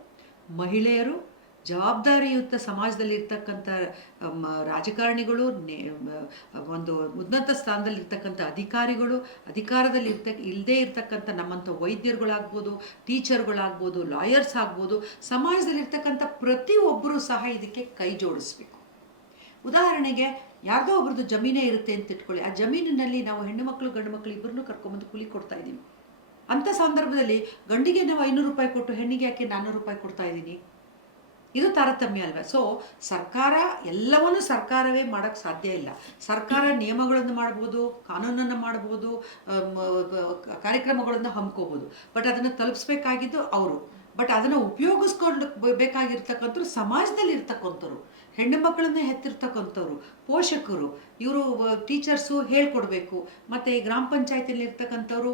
ಮಹಿಳೆಯರು, ಜವಾಬ್ದಾರಿಯುತ ಸಮಾಜದಲ್ಲಿರ್ತಕ್ಕಂಥ ರಾಜಕಾರಣಿಗಳು ಒಂದು ಉನ್ನತ ಸ್ಥಾನದಲ್ಲಿರ್ತಕ್ಕಂಥ ಅಧಿಕಾರಿಗಳು ಅಧಿಕಾರದಲ್ಲಿ ಇರ್ತ ಇಲ್ಲದೇ ಇರ್ತಕ್ಕಂಥ ನಮ್ಮಂಥ ವೈದ್ಯರುಗಳಾಗ್ಬೋದು, ಟೀಚರ್ಗಳಾಗ್ಬೋದು, ಲಾಯರ್ಸ್ ಆಗ್ಬೋದು, ಸಮಾಜದಲ್ಲಿರ್ತಕ್ಕಂಥ ಪ್ರತಿಯೊಬ್ಬರೂ ಸಹ ಇದಕ್ಕೆ ಕೈ ಜೋಡಿಸ್ಬೇಕು. ಉದಾಹರಣೆಗೆ, ಯಾರ್ದೋ ಒಬ್ರದ್ದು ಜಮೀನೇ ಇರುತ್ತೆ ಅಂತ ಇಟ್ಕೊಳ್ಳಿ. ಆ ಜಮೀನಿನಲ್ಲಿ ನಾವು ಹೆಣ್ಣು ಮಕ್ಕಳು ಗಂಡು ಮಕ್ಕಳು ಇಬ್ಬರನ್ನೂ ಕರ್ಕೊಂಬಂದು ಕೂಲಿ ಕೊಡ್ತಾ ಇದ್ದೀವಿ. ಅಂಥ ಸಂದರ್ಭದಲ್ಲಿ ಗಂಡಿಗೆ ನಾವು ಐನೂರು ರೂಪಾಯಿ ಕೊಟ್ಟು ಹೆಣ್ಣಿಗೆ ಯಾಕೆ ನಾನ್ನೂರು ರೂಪಾಯಿ ಕೊಡ್ತಾ ಇದ್ದೀನಿ? ಇದು ತಾರತಮ್ಯ ಅಲ್ವಾ? ಸೊ ಸರ್ಕಾರ ಎಲ್ಲವನ್ನೂ ಸರ್ಕಾರವೇ ಮಾಡೋಕ್ಕೆ ಸಾಧ್ಯ ಇಲ್ಲ. ಸರ್ಕಾರ ನಿಯಮಗಳನ್ನು ಮಾಡ್ಬೋದು, ಕಾನೂನನ್ನು ಮಾಡ್ಬೋದು ಕಾರ್ಯಕ್ರಮಗಳನ್ನು ಹಮ್ಕೋಬೋದು. ಬಟ್ ಅದನ್ನು ತಲುಪಿಸ್ಬೇಕಾಗಿದ್ದು ಅವರು. ಬಟ್ ಅದನ್ನು ಉಪಯೋಗಿಸ್ಕೊಂಡು ಬೇಕಾಗಿರ್ತಕ್ಕಂಥವ್ರು ಸಮಾಜದಲ್ಲಿ ಇರ್ತಕ್ಕಂಥವ್ರು ಹೆಣ್ಣು ಮಕ್ಕಳನ್ನೇ ಹೆತ್ತಿರ್ತಕ್ಕಂಥವ್ರು, ಪೋಷಕರು, ಇವರು ಟೀಚರ್ಸು ಹೇಳ್ಕೊಡ್ಬೇಕು. ಮತ್ತು ಗ್ರಾಮ ಪಂಚಾಯತಿಯಲ್ಲಿ ಇರ್ತಕ್ಕಂಥವ್ರು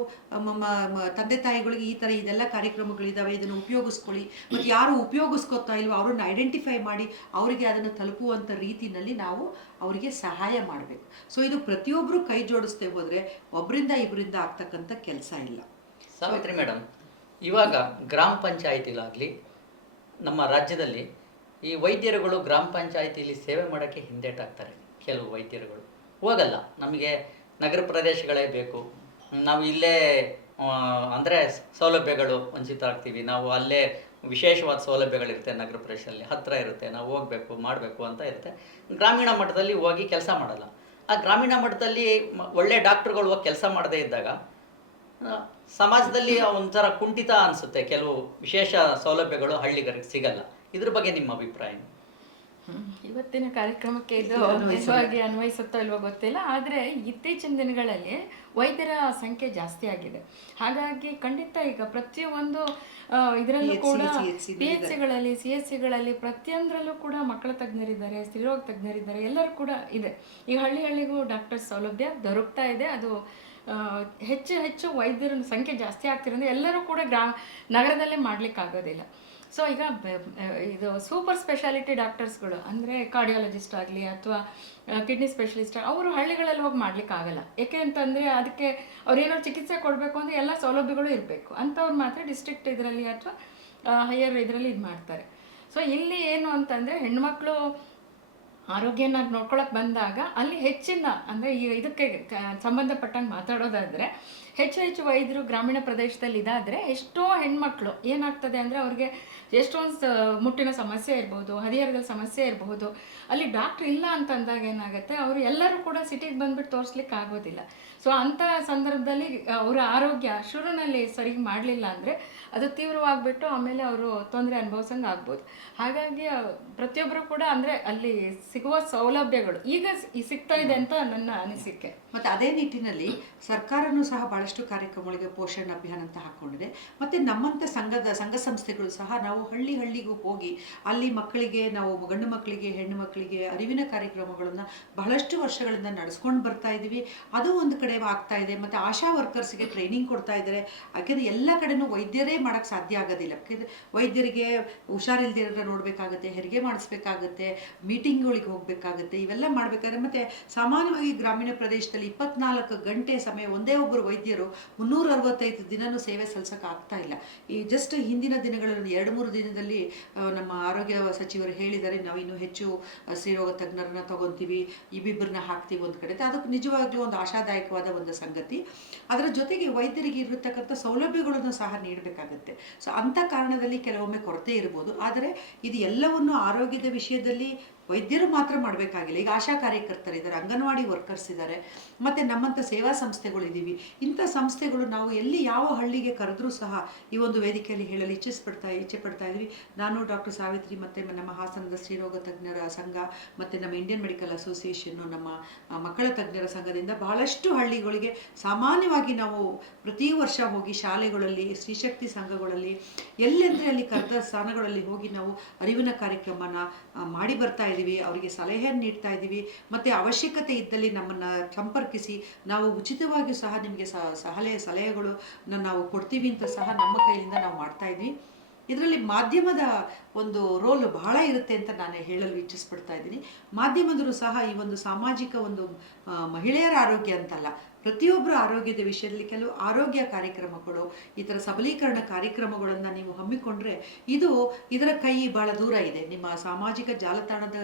ತಂದೆ ತಾಯಿಗಳಿಗೆ ಈ ಥರ ಇದೆಲ್ಲ ಕಾರ್ಯಕ್ರಮಗಳಿದ್ದಾವೆ ಇದನ್ನು ಉಪಯೋಗಿಸ್ಕೊಳ್ಳಿ. ಮತ್ತು ಯಾರು ಉಪಯೋಗಿಸ್ಕೊತಾ ಇಲ್ವೋ ಅವ್ರನ್ನ ಐಡೆಂಟಿಫೈ ಮಾಡಿ ಅವರಿಗೆ ಅದನ್ನು ತಲುಪುವಂಥ ರೀತಿಯಲ್ಲಿ ನಾವು ಅವರಿಗೆ ಸಹಾಯ ಮಾಡಬೇಕು. ಸೊ ಇದು ಪ್ರತಿಯೊಬ್ಬರು ಕೈ ಜೋಡಿಸ್ತೇ ಹೋದರೆ ಒಬ್ಬರಿಂದ ಇಬ್ಬರಿಂದ ಆಗ್ತಕ್ಕಂಥ ಕೆಲಸ ಇಲ್ಲ. ಸಾವಿತ್ರಿ ಮೇಡಮ್, ಇವಾಗ ಗ್ರಾಮ ಪಂಚಾಯತಿಲಾಗಲಿ ನಮ್ಮ ರಾಜ್ಯದಲ್ಲಿ ಈ ವೈದ್ಯರುಗಳು ಗ್ರಾಮ ಪಂಚಾಯಿತಿಯಲ್ಲಿ ಸೇವೆ ಮಾಡೋಕ್ಕೆ ಹಿಂದೇಟಾಗ್ತಾರೆ, ಕೆಲವು ವೈದ್ಯರುಗಳು. ಹೋಗಲ್ಲ, ನಮಗೆ ನಗರ ಪ್ರದೇಶಗಳೇ ಬೇಕು. ನಾವು ಇಲ್ಲೇ ಅಂದರೆ ಸೌಲಭ್ಯಗಳು ವಂಚಿತ ಆಗ್ತೀವಿ ನಾವು ಅಲ್ಲೇ ವಿಶೇಷವಾದ ಸೌಲಭ್ಯಗಳಿರುತ್ತೆ ನಗರ ಪ್ರದೇಶದಲ್ಲಿ. ಹತ್ತಿರ ಇರುತ್ತೆ, ನಾವು ಹೋಗಬೇಕು, ಮಾಡಬೇಕು ಅಂತ ಇರುತ್ತೆ. ಗ್ರಾಮೀಣ ಮಟ್ಟದಲ್ಲಿ ಹೋಗಿ ಕೆಲಸ ಮಾಡಲ್ಲ. ಆ ಗ್ರಾಮೀಣ ಮಟ್ಟದಲ್ಲಿ ಒಳ್ಳೆ ಡಾಕ್ಟ್ರುಗಳು ಹೋಗಿ ಕೆಲಸ ಮಾಡದೇ ಇದ್ದಾಗ ಸಮಾಜದಲ್ಲಿ ಒಂಥರ ಕುಂಠಿತ ಅನಿಸುತ್ತೆ. ಕೆಲವು ವಿಶೇಷ ಸೌಲಭ್ಯಗಳು ಹಳ್ಳಿಗರಿಗೆ ಸಿಗಲ್ಲ. ಇದ್ರ ಬಗ್ಗೆ ನಿಮ್ಮ ಅಭಿಪ್ರಾಯ? ಏನು? ಇವತ್ತಿನ ಕಾರ್ಯಕ್ರಮಕ್ಕೆ ಇದು ನಿಜವಾಗಿ ಅನ್ವಯಿಸುತ್ತೋ ಇಲ್ವೋ ಗೊತ್ತಿಲ್ಲ ಆದರೆ ಇತ್ತೀಚಿನ ದಿನಗಳಲ್ಲಿ ವೈದ್ಯರ ಸಂಖ್ಯೆ ಜಾಸ್ತಿ ಆಗಿದೆ. ಹಾಗಾಗಿ ಖಂಡಿತ ಈಗ ಪ್ರತಿಯೊಂದು ಇದರಲ್ಲೂ ಕೂಡ ಪಿ ಎಚ್ ಸಿಗಳಲ್ಲಿ ಸಿ ಎಸ್ ಸಿಗಳಲ್ಲಿ ಪ್ರತಿಯೊಂದರಲ್ಲೂ ಕೂಡ ಮಕ್ಕಳ ತಜ್ಞರಿದ್ದಾರೆ ಸ್ತ್ರೀರೋಗ ತಜ್ಞರಿದ್ದಾರೆ ಎಲ್ಲರೂ ಕೂಡ ಇದೆ. ಈಗ ಹಳ್ಳಿ ಹಳ್ಳಿಗೂ ಡಾಕ್ಟರ್ ಸೌಲಭ್ಯ ದೊರಕ್ತಾ ಇದೆ. ಅದು ಹೆಚ್ಚು ಹೆಚ್ಚು ವೈದ್ಯರ ಸಂಖ್ಯೆ ಜಾಸ್ತಿ ಆಗ್ತಿರೋದ್ರಿಂದ ಎಲ್ಲರೂ ಕೂಡ ಗ್ರಾ ನಗರದಲ್ಲೇ ಮಾಡ್ಲಿಕ್ಕಾಗೋದಿಲ್ಲ. ಸೊ ಈಗ ಇದು ಸೂಪರ್ ಸ್ಪೆಷಾಲಿಟಿ ಡಾಕ್ಟರ್ಸ್ಗಳು ಅಂದರೆ ಕಾರ್ಡಿಯಾಲಜಿಸ್ಟ್ ಆಗಲಿ ಅಥವಾ ಕಿಡ್ನಿ ಸ್ಪೆಷಲಿಸ್ಟ್ ಅವರು ಹಳ್ಳಿಗಳಲ್ಲಿ ಹೋಗಿ ಮಾಡ್ಲಿಕ್ಕೆ ಆಗಲ್ಲ. ಏಕೆ ಅಂತಂದರೆ ಅದಕ್ಕೆ ಅವ್ರೇನೋ ಚಿಕಿತ್ಸೆ ಕೊಡಬೇಕು ಅಂದರೆ ಎಲ್ಲ ಸೌಲಭ್ಯಗಳು ಇರಬೇಕು. ಅಂಥವ್ರು ಮಾತ್ರ ಡಿಸ್ಟ್ರಿಕ್ಟ್ ಇದರಲ್ಲಿ ಅಥವಾ ಹೈಯರ್ ಇದರಲ್ಲಿ ಇದು ಮಾಡ್ತಾರೆ. ಸೊ ಇಲ್ಲಿ ಏನು ಅಂತಂದರೆ ಹೆಣ್ಮಕ್ಳು ಆರೋಗ್ಯನ ನೋಡ್ಕೊಳಕ್ಕೆ ಬಂದಾಗ ಅಲ್ಲಿ ಹೆಚ್ಚಿನ ಅಂದರೆ ಈ ಇದಕ್ಕೆ ಸಂಬಂಧಪಟ್ಟಂಗೆ ಮಾತಾಡೋದಾದರೆ ಹೆಚ್ಚು ಹೆಚ್ಚು ವೈದ್ಯರು ಗ್ರಾಮೀಣ ಪ್ರದೇಶದಲ್ಲಿ ಇದಾದರೆ ಎಷ್ಟೋ ಹೆಣ್ಮಕ್ಳು ಏನಾಗ್ತದೆ ಅಂದರೆ ಅವ್ರಿಗೆ ಎಷ್ಟೊಂದು ಮುಟ್ಟಿನ ಸಮಸ್ಯೆ ಇರ್ಬೋದು ಹದಿಹರೆಯದ ಸಮಸ್ಯೆ ಇರಬಹುದು ಅಲ್ಲಿ ಡಾಕ್ಟ್ರ್ ಇಲ್ಲ ಅಂತಂದಾಗ ಏನಾಗುತ್ತೆ, ಅವರು ಎಲ್ಲರೂ ಕೂಡ ಸಿಟಿಗೆ ಬಂದ್ಬಿಟ್ಟು ತೋರಿಸ್ಲಿಕ್ಕೆ ಆಗೋದಿಲ್ಲ ಸೊ ಅಂಥ ಸಂದರ್ಭದಲ್ಲಿ ಅವರ ಆರೋಗ್ಯ ಶುರುನಲ್ಲಿ ಸರಿ ಮಾಡಲಿಲ್ಲ ಅಂದರೆ ಅದು ತೀವ್ರವಾಗಿಬಿಟ್ಟು ಆಮೇಲೆ ಅವರು ತೊಂದರೆ ಅನುಭವಿಸಂಗೆ ಆಗ್ಬೋದು. ಹಾಗಾಗಿ ಪ್ರತಿಯೊಬ್ಬರು ಕೂಡ ಅಂದರೆ ಅಲ್ಲಿ ಸಿಗುವ ಸೌಲಭ್ಯಗಳು ಈಗ ಸಿಗ್ತಾ ಇದೆ ಅಂತ ನನ್ನ ಅನಿಸಿಕೆ. ಮತ್ತು ಅದೇ ನಿಟ್ಟಿನಲ್ಲಿ ಸರ್ಕಾರನೂ ಸಹ ಭಾಳಷ್ಟು ಕಾರ್ಯಕ್ರಮಗಳಿಗೆ ಪೋಷಣ್ ಅಭಿಯಾನ ಅಂತ ಹಾಕ್ಕೊಂಡಿದೆ ಮತ್ತು ನಮ್ಮಂಥ ಸಂಘದ, ಸಂಘ ಸಂಸ್ಥೆಗಳು ಸಹ ನಾವು ಹಳ್ಳಿ ಹಳ್ಳಿಗೂ ಹೋಗಿ ಅಲ್ಲಿ ಮಕ್ಕಳಿಗೆ, ನಾವು ಗಂಡು ಮಕ್ಕಳಿಗೆ, ಹೆಣ್ಣು ಮಕ್ಕಳಿಗೆ ಅರಿವಿನ ಕಾರ್ಯಕ್ರಮಗಳನ್ನು ಬಹಳಷ್ಟು ವರ್ಷಗಳಿಂದ ನಡೆಸ್ಕೊಂಡು ಬರ್ತಾ ಇದ್ದೀವಿ ಅದು ಒಂದು ಕಡೆ ಆಗ್ತಾ ಇದೆ. ಮತ್ತು ಆಶಾ ವರ್ಕರ್ಸ್ಗೆ ಟ್ರೈನಿಂಗ್ ಕೊಡ್ತಾ ಇದ್ದಾರೆ. ಯಾಕೆಂದರೆ ಎಲ್ಲ ಕಡೆನೂ ವೈದ್ಯರೇ ಮಾಡೋಕ್ಕೆ ಸಾಧ್ಯ ಆಗೋದಿಲ್ಲ. ಯಾಕೆಂದರೆ ವೈದ್ಯರಿಗೆ ಹುಷಾರಿಲ್ದಿರ ನೋಡಬೇಕಾಗತ್ತೆ, ಹೆರಿಗೆ ಮಾಡಿಸ್ಬೇಕಾಗತ್ತೆ, ಮೀಟಿಂಗ್ಗಳಿಗೆ ಹೋಗಬೇಕಾಗುತ್ತೆ, ಇವೆಲ್ಲ ಮಾಡಬೇಕಾದ್ರೆ ಮತ್ತು ಸಾಮಾನ್ಯವಾಗಿ ಗ್ರಾಮೀಣ ಪ್ರದೇಶದಲ್ಲಿ ಇಪ್ಪತ್ನಾಲ್ಕು ಗಂಟೆ ಸಮಯ ಒಂದೇ ಒಬ್ಬರು ವೈದ್ಯರು ಮುನ್ನೂರ ಅರವತ್ತೈದು ದಿನನೂ ಸೇವೆ ಸಲ್ಲಿಸೋಕೆ ಆಗ್ತಾ ಇಲ್ಲ. ಈ ಜಸ್ಟ್ ಹಿಂದಿನ ದಿನಗಳಲ್ಲಿ, ಎರಡು ಮೂರು ದಿನದಲ್ಲಿ ನಮ್ಮ ಆರೋಗ್ಯ ಸಚಿವರು ಹೇಳಿದ್ದಾರೆ ನಾವು ಇನ್ನೂ ಹೆಚ್ಚು ಸ್ತ್ರೀರೋಗ ತಜ್ಞರನ್ನ ತಗೊಂತೀವಿ, ಇಬ್ಬಿಬ್ಬರನ್ನ ಹಾಕ್ತೀವಿ ಒಂದು ಕಡೆ ಅದಕ್ಕೆ ನಿಜವಾಗ್ಲೂ ಒಂದು ಆಶಾದಾಯಕವಾದ ಒಂದು ಸಂಗತಿ. ಅದರ ಜೊತೆಗೆ ವೈದ್ಯರಿಗೆ ಇರತಕ್ಕಂಥ ಸೌಲಭ್ಯಗಳನ್ನು ಸಹ ನೀಡಬೇಕಾಗತ್ತೆ. ಸೊ ಅಂಥ ಕಾರಣದಲ್ಲಿ ಕೆಲವೊಮ್ಮೆ ಕೊರತೆ ಇರ್ಬೋದು. ಆದರೆ, ಇದು ಎಲ್ಲವನ್ನು ಆರೋಗ್ಯದ ವಿಷಯದಲ್ಲಿ ವೈದ್ಯರು ಮಾತ್ರ ಮಾಡಬೇಕಾಗಿಲ್ಲ. ಈಗ ಆಶಾ ಕಾರ್ಯಕರ್ತರಿದ್ದಾರೆ ಅಂಗನವಾಡಿ ವರ್ಕರ್ಸ್ ಇದ್ದಾರೆ, ಮತ್ತು ನಮ್ಮಂಥ ಸೇವಾ ಸಂಸ್ಥೆಗಳಿದ್ದೀವಿ ಇಂಥ ಸಂಸ್ಥೆಗಳು ನಾವು ಎಲ್ಲಿ ಯಾವ ಹಳ್ಳಿಗೆ ಕರೆದ್ರೂ ಸಹ ಈ ಒಂದು ವೇದಿಕೆಯಲ್ಲಿ ಹೇಳಲು ಇಚ್ಛಿಸ್ಪಡ್ತಾ ಇಚ್ಛೆ ಪಡ್ತಾ ಇದ್ವಿ ನಾನು ಡಾಕ್ಟರ್ ಸಾವಿತ್ರಿ ಮತ್ತು ನಮ್ಮ ಹಾಸನದ ಸ್ತ್ರೀರೋಗ ತಜ್ಞರ ಸಂಘ ಮತ್ತು ನಮ್ಮ ಇಂಡಿಯನ್ ಮೆಡಿಕಲ್ ಅಸೋಸಿಯೇಷನ್ನು ನಮ್ಮ ಮಕ್ಕಳ ತಜ್ಞರ ಸಂಘದಿಂದ ಬಹಳಷ್ಟು ಹಳ್ಳಿಗಳಿಗೆ ಸಾಮಾನ್ಯವಾಗಿ ನಾವು ಪ್ರತಿ ವರ್ಷ ಹೋಗಿ ಶಾಲೆಗಳಲ್ಲಿ, ಸ್ತ್ರೀಶಕ್ತಿ ಸಂಘಗಳಲ್ಲಿ, ಎಲ್ಲೆಂದರೆ ಅಲ್ಲಿ ಕರೆದ ಸ್ಥಾನಗಳಲ್ಲಿ ಹೋಗಿ ನಾವು ಅರಿವಿನ ಕಾರ್ಯಕ್ರಮನ ಮಾಡಿ ಬರ್ತಾ ಅವರಿಗೆ ಸಲಹೆಯನ್ನು ನೀಡ್ತಾ ಇದ್ದೀವಿ, ಮತ್ತು ಅವಶ್ಯಕತೆ ಇದ್ದಲ್ಲಿ ನಮ್ಮನ್ನು ಸಂಪರ್ಕಿಸಿ, ನಾವು ಉಚಿತವಾಗಿಯೂ ಸಹ ನಿಮಗೆ ಸಲಹೆ, ಸಲಹೆಗಳು ನಾವು ಕೊಡ್ತೀವಿ ಅಂತ ಸಹ ನಮ್ಮ ಕೈಯಿಂದ ನಾವು ಮಾಡ್ತಾ ಇದ್ವಿ. ಇದರಲ್ಲಿ ಮಾಧ್ಯಮದ ಒಂದು ರೋಲ್ ಬಹಳ ಇರುತ್ತೆ ಅಂತ ನಾನು ಹೇಳಲು ಇಚ್ಛಿಸ್ಪಡ್ತಾ ಇದ್ದೀನಿ. ಮಾಧ್ಯಮದರು ಸಹ ಈ ಒಂದು ಸಾಮಾಜಿಕ ಒಂದು ಮಹಿಳೆಯರ ಆರೋಗ್ಯ ಅಂತಲ್ಲ ಪ್ರತಿಯೊಬ್ಬರ ಆರೋಗ್ಯದ ವಿಷಯದಲ್ಲಿ ಕೆಲವು ಆರೋಗ್ಯ ಕಾರ್ಯಕ್ರಮಗಳು, ಈ ಥರ ಸಬಲೀಕರಣ ಕಾರ್ಯಕ್ರಮಗಳನ್ನು ನೀವು ಹಮ್ಮಿಕೊಂಡ್ರೆ ಇದು ಇದರ ಕೈ ಭಾಳ ದೂರ ಇದೆ. ನಿಮ್ಮ ಸಾಮಾಜಿಕ ಜಾಲತಾಣದ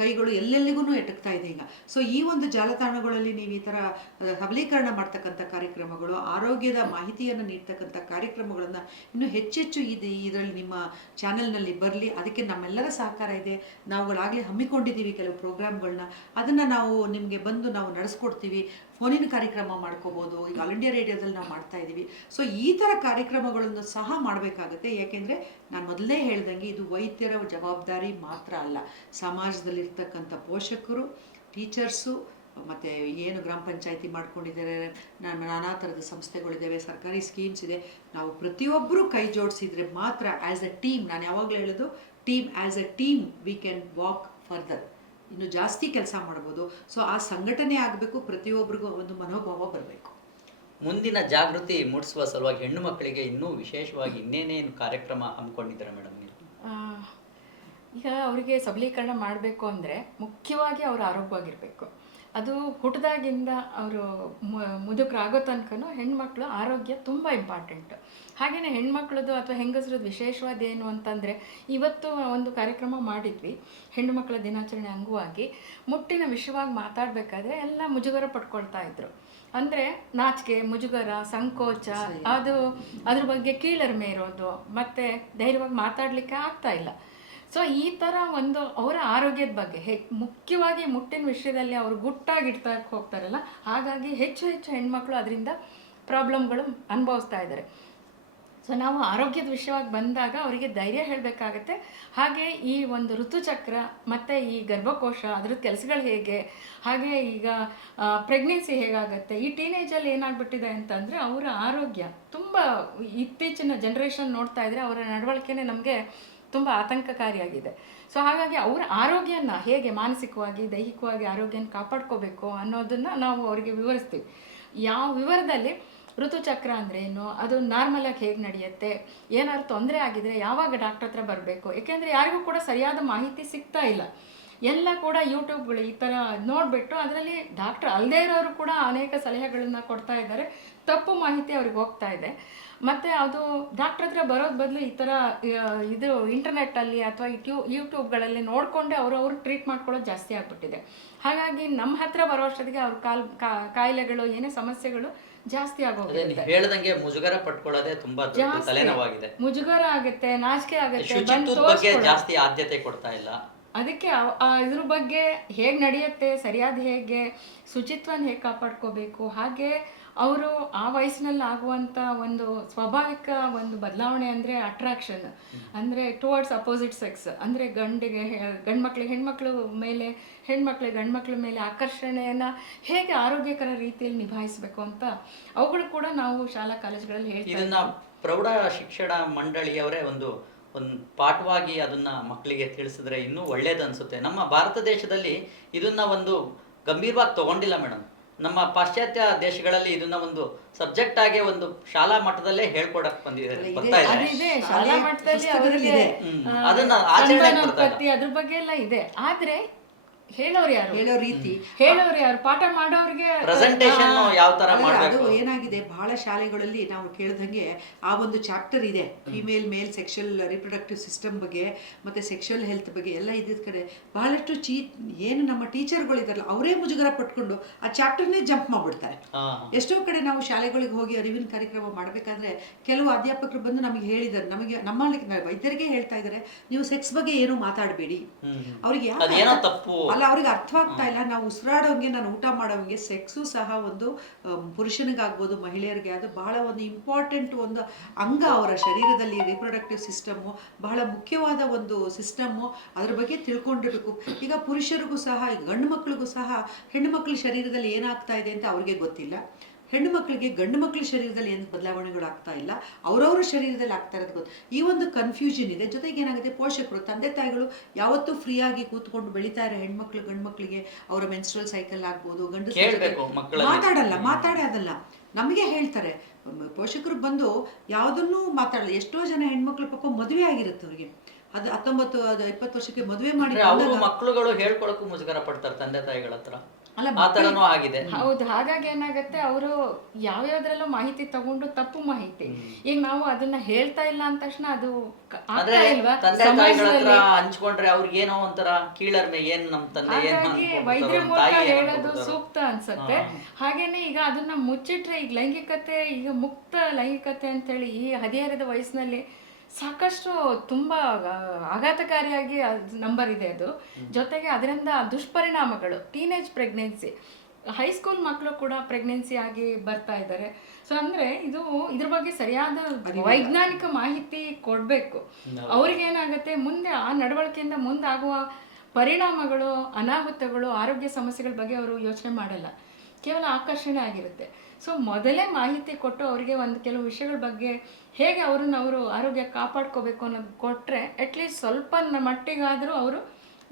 ಕೈಗಳು ಎಲ್ಲೆಲ್ಲಿಗೂ ಎಟಕ್ತಾ ಇದೆ ಈಗ. ಸೊ ಈ ಒಂದು ಜಾಲತಾಣಗಳಲ್ಲಿ ನೀವು ಈ ಥರ ಸಬಲೀಕರಣ ಮಾಡ್ತಕ್ಕಂಥ ಕಾರ್ಯಕ್ರಮಗಳು, ಆರೋಗ್ಯದ ಮಾಹಿತಿಯನ್ನು ನೀಡ್ತಕ್ಕಂಥ ಕಾರ್ಯಕ್ರಮಗಳನ್ನು ಇನ್ನೂ ಹೆಚ್ಚೆಚ್ಚು ಇದೆ, ಇದರಲ್ಲಿ ನಿಮ್ಮ ಚಾನೆಲ್ನಲ್ಲಿ ಬರಲಿ, ಅದಕ್ಕೆ ನಮ್ಮೆಲ್ಲರ ಸಹಕಾರ ಇದೆ. ನಾವುಗಳಾಗಲೇ ಹಮ್ಮಿಕೊಂಡಿದ್ದೀವಿ ಕೆಲವು ಪ್ರೋಗ್ರಾಮ್ಗಳನ್ನ ಅದನ್ನು ನಾವು ನಿಮಗೆ ಬಂದು ನಾವು ನಡೆಸ್ಕೊಡ್ತೀವಿ. ಫೋನಿನ ಕಾರ್ಯಕ್ರಮ ಮಾಡ್ಕೋಬೋದು, ಈಗ ಆಲ್ ಇಂಡಿಯಾ ರೇಡಿಯೋದಲ್ಲಿ ನಾವು ಮಾಡ್ತಾ ಇದ್ದೀವಿ ಸೊ ಈ ಥರ ಕಾರ್ಯಕ್ರಮಗಳನ್ನು ಸಹ ಮಾಡಬೇಕಾಗುತ್ತೆ. ಯಾಕೆಂದರೆ ನಾನು ಮೊದಲೇ ಹೇಳ್ದಂಗೆ ಇದು ವೈದ್ಯರ ಜವಾಬ್ದಾರಿ ಮಾತ್ರ ಅಲ್ಲ. ಸಮಾಜದಲ್ಲಿರ್ತಕ್ಕಂಥ ಪೋಷಕರು, ಟೀಚರ್ಸು, ಮತ್ತು ಏನು ಗ್ರಾಮ ಪಂಚಾಯತಿ ಮಾಡ್ಕೊಂಡಿದ್ದಾರೆ, ನಾನಾ ಥರದ ಸಂಸ್ಥೆಗಳಿದ್ದಾವೆ, ಸರ್ಕಾರಿ ಸ್ಕೀಮ್ಸ್ ಇದೆ. ನಾವು ಪ್ರತಿಯೊಬ್ಬರೂ ಕೈ ಜೋಡಿಸಿದ್ರೆ ಮಾತ್ರ ಆ್ಯಸ್ ಅ ಟೀಮ್ ನಾನು ಯಾವಾಗಲೂ ಹೇಳೋದು team as a team we can walk further ಇನ್ನು ಜಾಸ್ತಿ ಕೆಲಸ ಮಾಡ್ಬೋದು. ಸೊ ಆ ಸಂಘಟನೆ ಆಗಬೇಕು ಪ್ರತಿಯೊಬ್ಬರಿಗೂ ಒಂದು ಮನೋಭಾವ ಬರಬೇಕು. ಮುಂದಿನ ಜಾಗೃತಿ ಮೂಡಿಸುವ ಸಲುವಾಗಿ ಹೆಣ್ಣು ಮಕ್ಕಳಿಗೆ ಇನ್ನೂ ವಿಶೇಷವಾಗಿ ಇನ್ನೇನೇನು ಕಾರ್ಯಕ್ರಮ ಹಮ್ಮಿಕೊಂಡಿದ್ದಾರೆ ಮೇಡಮ್ ನೀವು? ಈಗ ಅವರಿಗೆ ಸಬಲೀಕರಣ ಮಾಡಬೇಕು ಅಂದರೆ ಮುಖ್ಯವಾಗಿ ಅವರು ಆರೋಗ್ಯವಾಗಿರಬೇಕು. ಅದು ಹುಟ್ಟದಾಗಿಂದ ಅವರು ಮುದುಕರಾಗೋ ತನಕನೂ ಹೆಣ್ಮಕ್ಳು ಆರೋಗ್ಯ ತುಂಬ ಇಂಪಾರ್ಟೆಂಟ್ ಹಾಗೆಯೇ ಹೆಣ್ಮಕ್ಳದ್ದು ಅಥವಾ ಹೆಂಗಸ್ರದ್ದು ವಿಶೇಷವಾದ ಏನು ಅಂತಂದರೆ ಇವತ್ತು ಒಂದು ಕಾರ್ಯಕ್ರಮ ಮಾಡಿದ್ವಿ ಹೆಣ್ಣುಮಕ್ಕಳ ದಿನಾಚರಣೆ ಅಂಗವಾಗಿ. ಮುಟ್ಟಿನ ವಿಷಯವಾಗಿ ಮಾತಾಡಬೇಕಾದ್ರೆ ಎಲ್ಲ ಮುಜುಗರ ಪಡ್ಕೊಳ್ತಾ ಇದ್ರು. ಅಂದರೆ ನಾಚಿಕೆ ಮುಜುಗರ ಸಂಕೋಚ ಅದು ಅದ್ರ ಬಗ್ಗೆ ಕೀಳರಿಮೆ ಇರೋದು ಮತ್ತು ಧೈರ್ಯವಾಗಿ ಮಾತಾಡಲಿಕ್ಕೆ ಆಗ್ತಾ ಇಲ್ಲ. ಸೊ ಈ ಥರ ಒಂದು ಅವರ ಆರೋಗ್ಯದ ಬಗ್ಗೆ ಹೆ ಮುಖ್ಯವಾಗಿ ಮುಟ್ಟಿನ ವಿಷಯದಲ್ಲಿ ಅವರು ಗುಟ್ಟಾಗಿಡ್ತಾ ಹೋಗ್ತಾರಲ್ಲ ಹಾಗಾಗಿ ಹೆಚ್ಚು ಹೆಚ್ಚು ಹೆಣ್ಮಕ್ಳು ಅದರಿಂದ ಪ್ರಾಬ್ಲಮ್ಗಳು ಅನುಭವಿಸ್ತಾ ಇದ್ದಾರೆ. ಸೊ ನಾವು ಆರೋಗ್ಯದ ವಿಷಯವಾಗಿ ಬಂದಾಗ ಅವರಿಗೆ ಧೈರ್ಯ ಹೇಳಬೇಕಾಗತ್ತೆ. ಹಾಗೆ ಈ ಒಂದು ಋತುಚಕ್ರ ಮತ್ತು ಈ ಗರ್ಭಕೋಶ ಅದ್ರ ಕೆಲಸಗಳು ಹೇಗೆ? ಹಾಗೆ ಈಗ ಪ್ರೆಗ್ನೆನ್ಸಿ ಹೇಗಾಗುತ್ತೆ? ಈ ಟೀನೇಜಲ್ಲಿ ಏನಾಗ್ಬಿಟ್ಟಿದೆ ಅಂತಂದರೆ ಅವರ ಆರೋಗ್ಯ ತುಂಬ ಇತ್ತೀಚಿನ ಜನ್ರೇಷನ್ ನೋಡ್ತಾ ಇದ್ರೆ ಅವರ ನಡವಳಿಕೆನೇ ನಮಗೆ ತುಂಬ ಆತಂಕಕಾರಿಯಾಗಿದೆ. ಸೊ ಹಾಗಾಗಿ ಅವರ ಆರೋಗ್ಯನ ಹೇಗೆ ಮಾನಸಿಕವಾಗಿ, ದೈಹಿಕವಾಗಿ ಆರೋಗ್ಯನ ಕಾಪಾಡ್ಕೋಬೇಕು ಅನ್ನೋದನ್ನು ನಾವು ಅವರಿಗೆ ವಿವರಿಸ್ತೀವಿ. ಯಾವ ವಿವರದಲ್ಲಿ ಋತುಚಕ್ರ ಅಂದ್ರೆ ಏನು? ಅದು ನಾರ್ಮಲ್ ಆಗಿ ಹೇಗೆ ನಡೆಯುತ್ತೆ? ಏನಾದ್ರು ತೊಂದರೆ ಆಗಿದ್ರೆ ಯಾವಾಗ ಡಾಕ್ಟರ್ ಹತ್ರ ಬರಬೇಕು? ಯಾಕೆಂದ್ರೆ ಯಾರಿಗೂ ಕೂಡ ಸರಿಯಾದ ಮಾಹಿತಿ ಸಿಗ್ತಾ ಇಲ್ಲ. ಎಲ್ಲ ಕೂಡ ಯೂಟ್ಯೂಬ್ಗಳು ಈ ಥರ ನೋಡಿಬಿಟ್ಟು ಅದರಲ್ಲಿ ಡಾಕ್ಟರ್ ಅಲ್ಲದೇ ಇರೋರು ಕೂಡ ಅನೇಕ ಸಲಹೆಗಳನ್ನು ಕೊಡ್ತಾ ಇದ್ದಾರೆ. ತಪ್ಪು ಮಾಹಿತಿ ಅವ್ರಿಗೆ ಹೋಗ್ತಾ ಇದೆ. ಮತ್ತು ಅದು ಡಾಕ್ಟರ್ ಹತ್ರ ಬರೋದ್ ಬದಲು ಈ ಥರ ಇದು ಇಂಟರ್ನೆಟ್ಟಲ್ಲಿ ಅಥವಾ ಟ್ಯೂ ಯೂಟ್ಯೂಬ್ಗಳಲ್ಲಿ ನೋಡಿಕೊಂಡೆ ಅವರು ಅವರು ಟ್ರೀಟ್ ಮಾಡ್ಕೊಳ್ಳೋದು ಜಾಸ್ತಿ ಆಗಿಬಿಟ್ಟಿದೆ. ಹಾಗಾಗಿ ನಮ್ಮ ಹತ್ರ ಬರೋ ಅಷ್ಟೊತ್ತಿಗೆ ಅವ್ರ ಕಾಲ್ ಕಾಯಿಲೆಗಳು, ಏನೇ ಸಮಸ್ಯೆಗಳು ಜಾಸ್ತಿ ಅದೇ ಆಗೋಗುತ್ತೆ ನೀವು ಹೇಳ್ದಂಗೆ ಮುಜುಗರ ಪಟ್ಕೊಳ್ಳೋದೇ ತುಂಬಾ ದೊಡ್ಡ ಜಾಸ್ತಿ. ತಲೆನೋವಾಗಿದೆ ಮುಜುಗರ ಆಗುತ್ತೆ ನಾಚಿಕೆ ಆಗುತ್ತೆ ಬಂದು ಶುಚಿತ್ವದ ಬಗ್ಗೆ ತೋರ್ಸ್ಕೊಳ್ಳೋದು. ಜಾಸ್ತಿ ಆದ್ಯತೆ ಕೊಡ್ತಾ ಇಲ್ಲ ಅದಕ್ಕೆ ಅವ್- ಆ ಇದ್ರ ಬಗ್ಗೆ ಹೇಗ್ ನಡೆಯುತ್ತೆ ಸರಿಯಾದ ಹೇಗೆ ಶುಚಿತ್ವನ ಹೇಗೆ ಕಾಪಾಡ್ಕೋಬೇಕು ಹಾಗೆ ಅವರು ಆ ವಯಸ್ಸಿನಲ್ಲಿ ಆಗುವಂಥ ಒಂದು ಸ್ವಾಭಾವಿಕ ಒಂದು ಬದಲಾವಣೆ ಅಂದರೆ ಅಟ್ರಾಕ್ಷನ್ ಅಂದರೆ ಟುವರ್ಡ್ಸ್ ಅಪೋಸಿಟ್ ಸೆಕ್ಸ್ ಅಂದರೆ ಗಂಡಿಗೆ ಗಂಡು ಮಕ್ಕಳಿಗೆ ಹೆಣ್ಮಕ್ಳು ಮೇಲೆ, ಹೆಣ್ಮಕ್ಳಿಗೆ ಗಂಡು ಮಕ್ಕಳ ಮೇಲೆ ಆಕರ್ಷಣೆಯನ್ನು ಹೇಗೆ ಆರೋಗ್ಯಕರ ರೀತಿಯಲ್ಲಿ ನಿಭಾಯಿಸಬೇಕು ಅಂತ ಅವುಗಳು ಕೂಡ ನಾವು ಶಾಲಾ ಕಾಲೇಜುಗಳಲ್ಲಿ ಹೇಳ್ತೀವಿ ಇದನ್ನ ಪ್ರೌಢ ಶಿಕ್ಷಣ ಮಂಡಳಿಯವರೇ ಒಂದು ಒಂದು ಪಾಠವಾಗಿ ಅದನ್ನ ಮಕ್ಕಳಿಗೆ ತಿಳಿಸಿದ್ರೆ ಇನ್ನೂ ಒಳ್ಳೇದು ಅನ್ಸುತ್ತೆ. ನಮ್ಮ ಭಾರತ ದೇಶದಲ್ಲಿ ಇದನ್ನ ಒಂದು ಗಂಭೀರವಾಗಿ ತಗೊಂಡಿಲ್ಲ ಮೇಡಮ್ ನಮ್ಮ ಪಾಶ್ಚಾತ್ಯ ದೇಶಗಳಲ್ಲಿ ಇದನ್ನ ಒಂದು ಸಬ್ಜೆಕ್ಟ್ ಆಗಿ ಒಂದು ಶಾಲಾ ಮಟ್ಟದಲ್ಲೇ ಹೇಳ್ಕೊಡಕ್ ಬಂದಿದೆ. ಅದನ್ನ ಅದ್ರ ಬಗ್ಗೆ ಎಲ್ಲ ಇದೆ. ಆದ್ರೆ ಹೇಳೋರು ಯಾರು? ಹೇಳೋ ರೀತಿ. ಹೇಳೋರು ಯಾರು? ಪಾಠ ಮಾಡೋರಿಗೆ ಪ್ರೆಸೆಂಟೇಷನ್ ಯಾವ ತರ ಅಲ್ಲ, ಅದು ಏನಾಗಿದೆ? ಬಹಳ ಶಾಲೆಗಳಲ್ಲಿ ನಾವು ಕೇಳ್ದಂಗೆ ಆ ಒಂದು ಚಾಪ್ಟರ್ ಇದೆ. Female male sexual reproductive system ಬಗ್ಗೆ ಮತ್ತೆ ಸೆಕ್ಷುವಲ್ ಹೆಲ್ತ್ ಬಗ್ಗೆ ಎಲ್ಲ ಇದ್ದಿದ್ ಕಡೆ ಬಹಳಷ್ಟು ಚೀ ಏನು ನಮ್ಮ ಟೀಚರ್ಗಳು ಇದಾರಲ್ಲ ಅವರೇ ಮುಜುಗರ ಪಟ್ಕೊಂಡು ಆ ಚಾಪ್ಟರ್ನೇ ಜಂಪ್ ಮಾಡ್ಬಿಡ್ತಾರೆ. ಎಷ್ಟೋ ಕಡೆ ನಾವು ಶಾಲೆಗಳಿಗೆ ಹೋಗಿ ಅರಿವಿನ ಕಾರ್ಯಕ್ರಮ ಮಾಡಬೇಕಾದ್ರೆ ಕೆಲವು ಅಧ್ಯಾಪಕರು ಬಂದು ನಮಗೆ ಹೇಳಿದ್ದಾರೆ. ನಮಗೆ ನಮ್ಮ ವೈದ್ಯರಿಗೆ ಹೇಳ್ತಾ ಇದ್ದಾರೆ ನೀವು ಸೆಕ್ಸ್ ಬಗ್ಗೆ ಏನು ಮಾತಾಡಬೇಡಿ. ಅವ್ರಿಗೆ ಯಾಕೆ ತಪ್ಪು ಅವ್ರಿಗೆ ಅರ್ಥವಾಗ್ತಾ ಇಲ್ಲ ನಾವು ಉಸಿರಾಡೋಂಗೆ ನಾನು ಊಟ ಮಾಡೋಂಗೆ ಸೆಕ್ಸು ಸಹ ಒಂದು ಪುರುಷನಿಗಾಗ್ಬೋದು ಮಹಿಳೆಯರಿಗೆ ಅದು ಬಹಳ ಒಂದು ಇಂಪಾರ್ಟೆಂಟ್ ಒಂದು ಅಂಗ ಅವರ ಶರೀರದಲ್ಲಿ ರಿಪ್ರೊಡಕ್ಟಿವ್ ಸಿಸ್ಟಮ್ಮು ಬಹಳ ಮುಖ್ಯವಾದ ಒಂದು ಸಿಸ್ಟಮ್ಮು ಅದ್ರ ಬಗ್ಗೆ ತಿಳ್ಕೊಂಡಿರಬೇಕು. ಈಗ ಪುರುಷರಿಗೂ ಸಹ ಗಂಡು ಮಕ್ಕಳಿಗೂ ಸಹ ಹೆಣ್ಣು ಮಕ್ಕಳ ಶರೀರದಲ್ಲಿ ಏನಾಗ್ತಾ ಇದೆ ಅಂತ ಅವ್ರಿಗೆ ಗೊತ್ತಿಲ್ಲ. ಹೆಣ್ಣು ಮಕ್ಕಳಿಗೆ ಗಂಡು ಮಕ್ಕಳ ಶರೀರದಲ್ಲಿ ಏನು ಬದಲಾವಣೆಗಳು ಆಗ್ತಾ ಇಲ್ಲ ಅವರವರ ಶರೀರದಲ್ಲಿ ಆಗ್ತಾ ಇರೋದು ಗೊತ್ತು. ಈ ಒಂದು ಕನ್ಫ್ಯೂಷನ್ ಇದೆ. ಜೊತೆಗೆ ಏನಾಗುತ್ತೆ? ಪೋಷಕರು ತಂದೆ ತಾಯಿಗಳು ಯಾವತ್ತೂ ಫ್ರೀಯಾಗಿ ಕೂತ್ಕೊಂಡು ಬೆಳೀತಾ ಇರೋ ಹೆಣ್ಮಕ್ಳು ಗಂಡು ಮಕ್ಕಳಿಗೆ ಅವರ ಮೆನ್ಸ್ಟ್ರಲ್ ಸೈಕಲ್ ಆಗ್ಬೋದು ಗಂಡು. ಮಾತಾಡಲ್ಲ ಮಾತಾಡೇ ಅದಲ್ಲ. ನಮಗೆ ಹೇಳ್ತಾರೆ ಪೋಷಕರು ಬಂದು ಯಾವುದನ್ನು ಮಾತಾಡಲ್ಲ. ಎಷ್ಟೋ ಜನ ಹೆಣ್ಮಕ್ಳು ಪಾಪ ಮದುವೆ ಆಗಿರುತ್ತೆ ಅವ್ರಿಗೆ. ಅದು ಹತ್ತೊಂಬತ್ತು ಇಪ್ಪತ್ತು ವರ್ಷಕ್ಕೆ ಮದುವೆ ಮಾಡಿ ಮಕ್ಕಳುಗಳು ಹೇಳ್ಕೊಳಕ್ಕೂ ಮುಜುಗರ ಪಡ್ತಾರೆ ತಂದೆ ತಾಯಿಗಳ ಹತ್ರ ಆ ತರನೂ ಆಗಿದೆ. ಹೌದು ಹಾಗಾಗಿ ಏನಾಗುತ್ತೆ ಅವರು ಯಾವ್ಯಾವ್ದ್ರಲ್ಲೂ ಮಾಹಿತಿ ತಗೊಂಡು ತಪ್ಪು ಮಾಹಿತಿ. ಈಗ ನಾವು ಅದನ್ನ ಹೇಳ್ತಾ ಇಲ್ಲ ಅಂದ ತಕ್ಷಣ ಅದು ತಂದೆ ತಾಯಿಗಳ ಹತ್ರ ಹಂಚ್ಕೊಂಡ್ರೆ ಅವ್ರಿಗೆ ಏನೋ ಒಂಥರ ಕೀಳರ್ಮೆ ಏನ್ ನಮ್ ತಂದೆ ಹಾಗಾಗಿ ಅನ್ಕೊಂಡ್ಬಿಡ್ತಾರೋ, ವೈದ್ಯರ ಮೂಲಕ ಹೇಳೋದು ಸೂಕ್ತ ಅನ್ಸುತ್ತೆ. ಹಾಗೇನೆ ಈಗ ಅದನ್ನ ಮುಚ್ಚಿಟ್ರೆ ಈಗ ಲೈಂಗಿಕತೆ ಈಗ ಮುಕ್ತ ಲೈಂಗಿಕತೆ ಅಂತ ಹೇಳಿ ಈ ಹದಿಹರೆಯದ ವಯಸ್ಸಿನಲ್ಲಿ ಸಾಕಷ್ಟು ತುಂಬಾ ಆಘಾತಕಾರಿಯಾಗಿ ನಂಬರ್ ಇದೆ ಅದು. ಜೊತೆಗೆ ಅದರಿಂದ ದುಷ್ಪರಿಣಾಮಗಳು ಟೀನೇಜ್ ಪ್ರೆಗ್ನೆನ್ಸಿ ಹೈಸ್ಕೂಲ್ ಮಕ್ಕಳು ಕೂಡ ಪ್ರೆಗ್ನೆನ್ಸಿ ಆಗಿ ಬರ್ತಾ ಇದ್ದಾರೆ ಸೊ ಅಂದ್ರೆ ಇದು ಇದ್ರ ಬಗ್ಗೆ ಸರಿಯಾದ ವೈಜ್ಞಾನಿಕ ಮಾಹಿತಿ ಕೊಡ್ಬೇಕು. ಅವ್ರಿಗೆ ಏನಾಗುತ್ತೆ ಮುಂದೆ ಆ ನಡವಳಿಕೆಯಿಂದ ಮುಂದಾಗುವ ಪರಿಣಾಮಗಳು ಅನಾಹುತಗಳು ಆರೋಗ್ಯ ಸಮಸ್ಯೆಗಳ ಬಗ್ಗೆ ಅವರು ಯೋಚನೆ ಮಾಡಲ್ಲ. ಕೇವಲ ಆಕರ್ಷಣೆ ಆಗಿರುತ್ತೆ. ಸೊ ಮೊದಲೇ ಮಾಹಿತಿ ಕೊಟ್ಟು ಅವರಿಗೆ ಒಂದು ಕೆಲವು ವಿಷಯಗಳ ಬಗ್ಗೆ ಹೇಗೆ ಅವ್ರನ್ನ ಅವರು ಆರೋಗ್ಯ ಕಾಪಾಡ್ಕೋಬೇಕು ಅನ್ನೋದು ಕೊಟ್ಟರೆ ಅಟ್ಲೀಸ್ಟ್ ಸ್ವಲ್ಪ ಮಟ್ಟಿಗಾದರೂ ಅವರು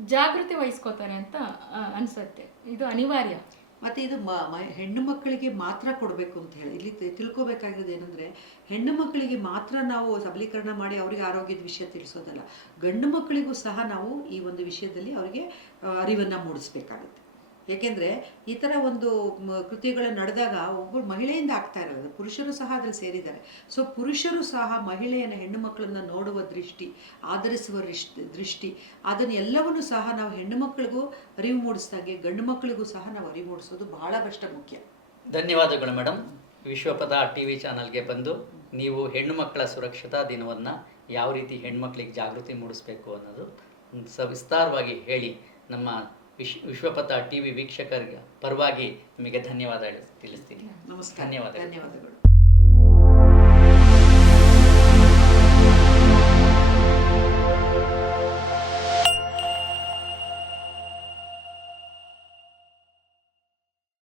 ಜಾಗೃತಿ ವಹಿಸ್ಕೋತಾರೆ ಅಂತ ಅನಿಸುತ್ತೆ. ಇದು ಅನಿವಾರ್ಯ. ಮತ್ತು ಇದು ಮ ಹೆಣ್ಣು ಮಕ್ಕಳಿಗೆ ಮಾತ್ರ ಕೊಡಬೇಕು ಅಂತ ಹೇಳಿ. ಇಲ್ಲಿ ತಿಳ್ಕೊಬೇಕಾಗಿರೋದು ಏನಂದರೆ, ಹೆಣ್ಣು ಮಕ್ಕಳಿಗೆ ಮಾತ್ರ ನಾವು ಸಬಲೀಕರಣ ಮಾಡಿ ಅವರಿಗೆ ಆರೋಗ್ಯದ ವಿಷಯ ತಿಳಿಸೋದಲ್ಲ. ಗಂಡು ಮಕ್ಕಳಿಗೂ ಸಹ ನಾವು ಈ ಒಂದು ವಿಷಯದಲ್ಲಿ ಅವರಿಗೆ ಅರಿವನ್ನ ಮೂಡಿಸ್ಬೇಕಾಗುತ್ತೆ. ಏಕೆಂದ್ರೆ ಈ ಥರ ಒಂದು ಕೃತಿಗಳು ನಡೆದಾಗ ಒಬ್ಬರು ಮಹಿಳೆಯಿಂದ ಆಗ್ತಾ ಇರೋದು, ಪುರುಷರು ಸಹ ಅದರಲ್ಲಿ ಸೇರಿದ್ದಾರೆ. ಸೊ ಪುರುಷರು ಸಹ ಮಹಿಳೆಯನ್ನು ಹೆಣ್ಣು ಮಕ್ಕಳನ್ನು ನೋಡುವ ದೃಷ್ಟಿ, ಆಧರಿಸುವ ದೃಷ್ಟಿ ಅದನ್ನೆಲ್ಲವನ್ನು ಸಹ ನಾವು ಹೆಣ್ಣು ಮಕ್ಕಳಿಗೂ ಅರಿವು ಮೂಡಿಸಿದಾಗೆ ಗಂಡು ಮಕ್ಕಳಿಗೂ ಸಹ ನಾವು ಅರಿವು ಮೂಡಿಸೋದು ಬಹಳವಷ್ಟ ಮುಖ್ಯ. ಧನ್ಯವಾದಗಳು ಮೇಡಮ್ ವಿಶ್ವಪದ ಟಿ ವಿ ಚಾನಲ್ಗೆ ಬಂದು ನೀವು ಹೆಣ್ಣು ಮಕ್ಕಳ ಸುರಕ್ಷತಾ ದಿನವನ್ನು ಯಾವ ರೀತಿ ಹೆಣ್ಮಕ್ಳಿಗೆ ಜಾಗೃತಿ ಮೂಡಿಸ್ಬೇಕು ಅನ್ನೋದು ಸವಿಸ್ತಾರವಾಗಿ ಹೇಳಿ ನಮ್ಮ ವಿಶ್ ವಿಶ್ವಪಥ ಟಿವಿ ವೀಕ್ಷಕರಿಗೆ ಪರವಾಗಿ ನಿಮಗೆ ಧನ್ಯವಾದ ತಿಳಿಸ್ತೀನಿ. ನಮಸ್ಕಾರ. ಧನ್ಯವಾದಗಳು. ಧನ್ಯವಾದಗಳು.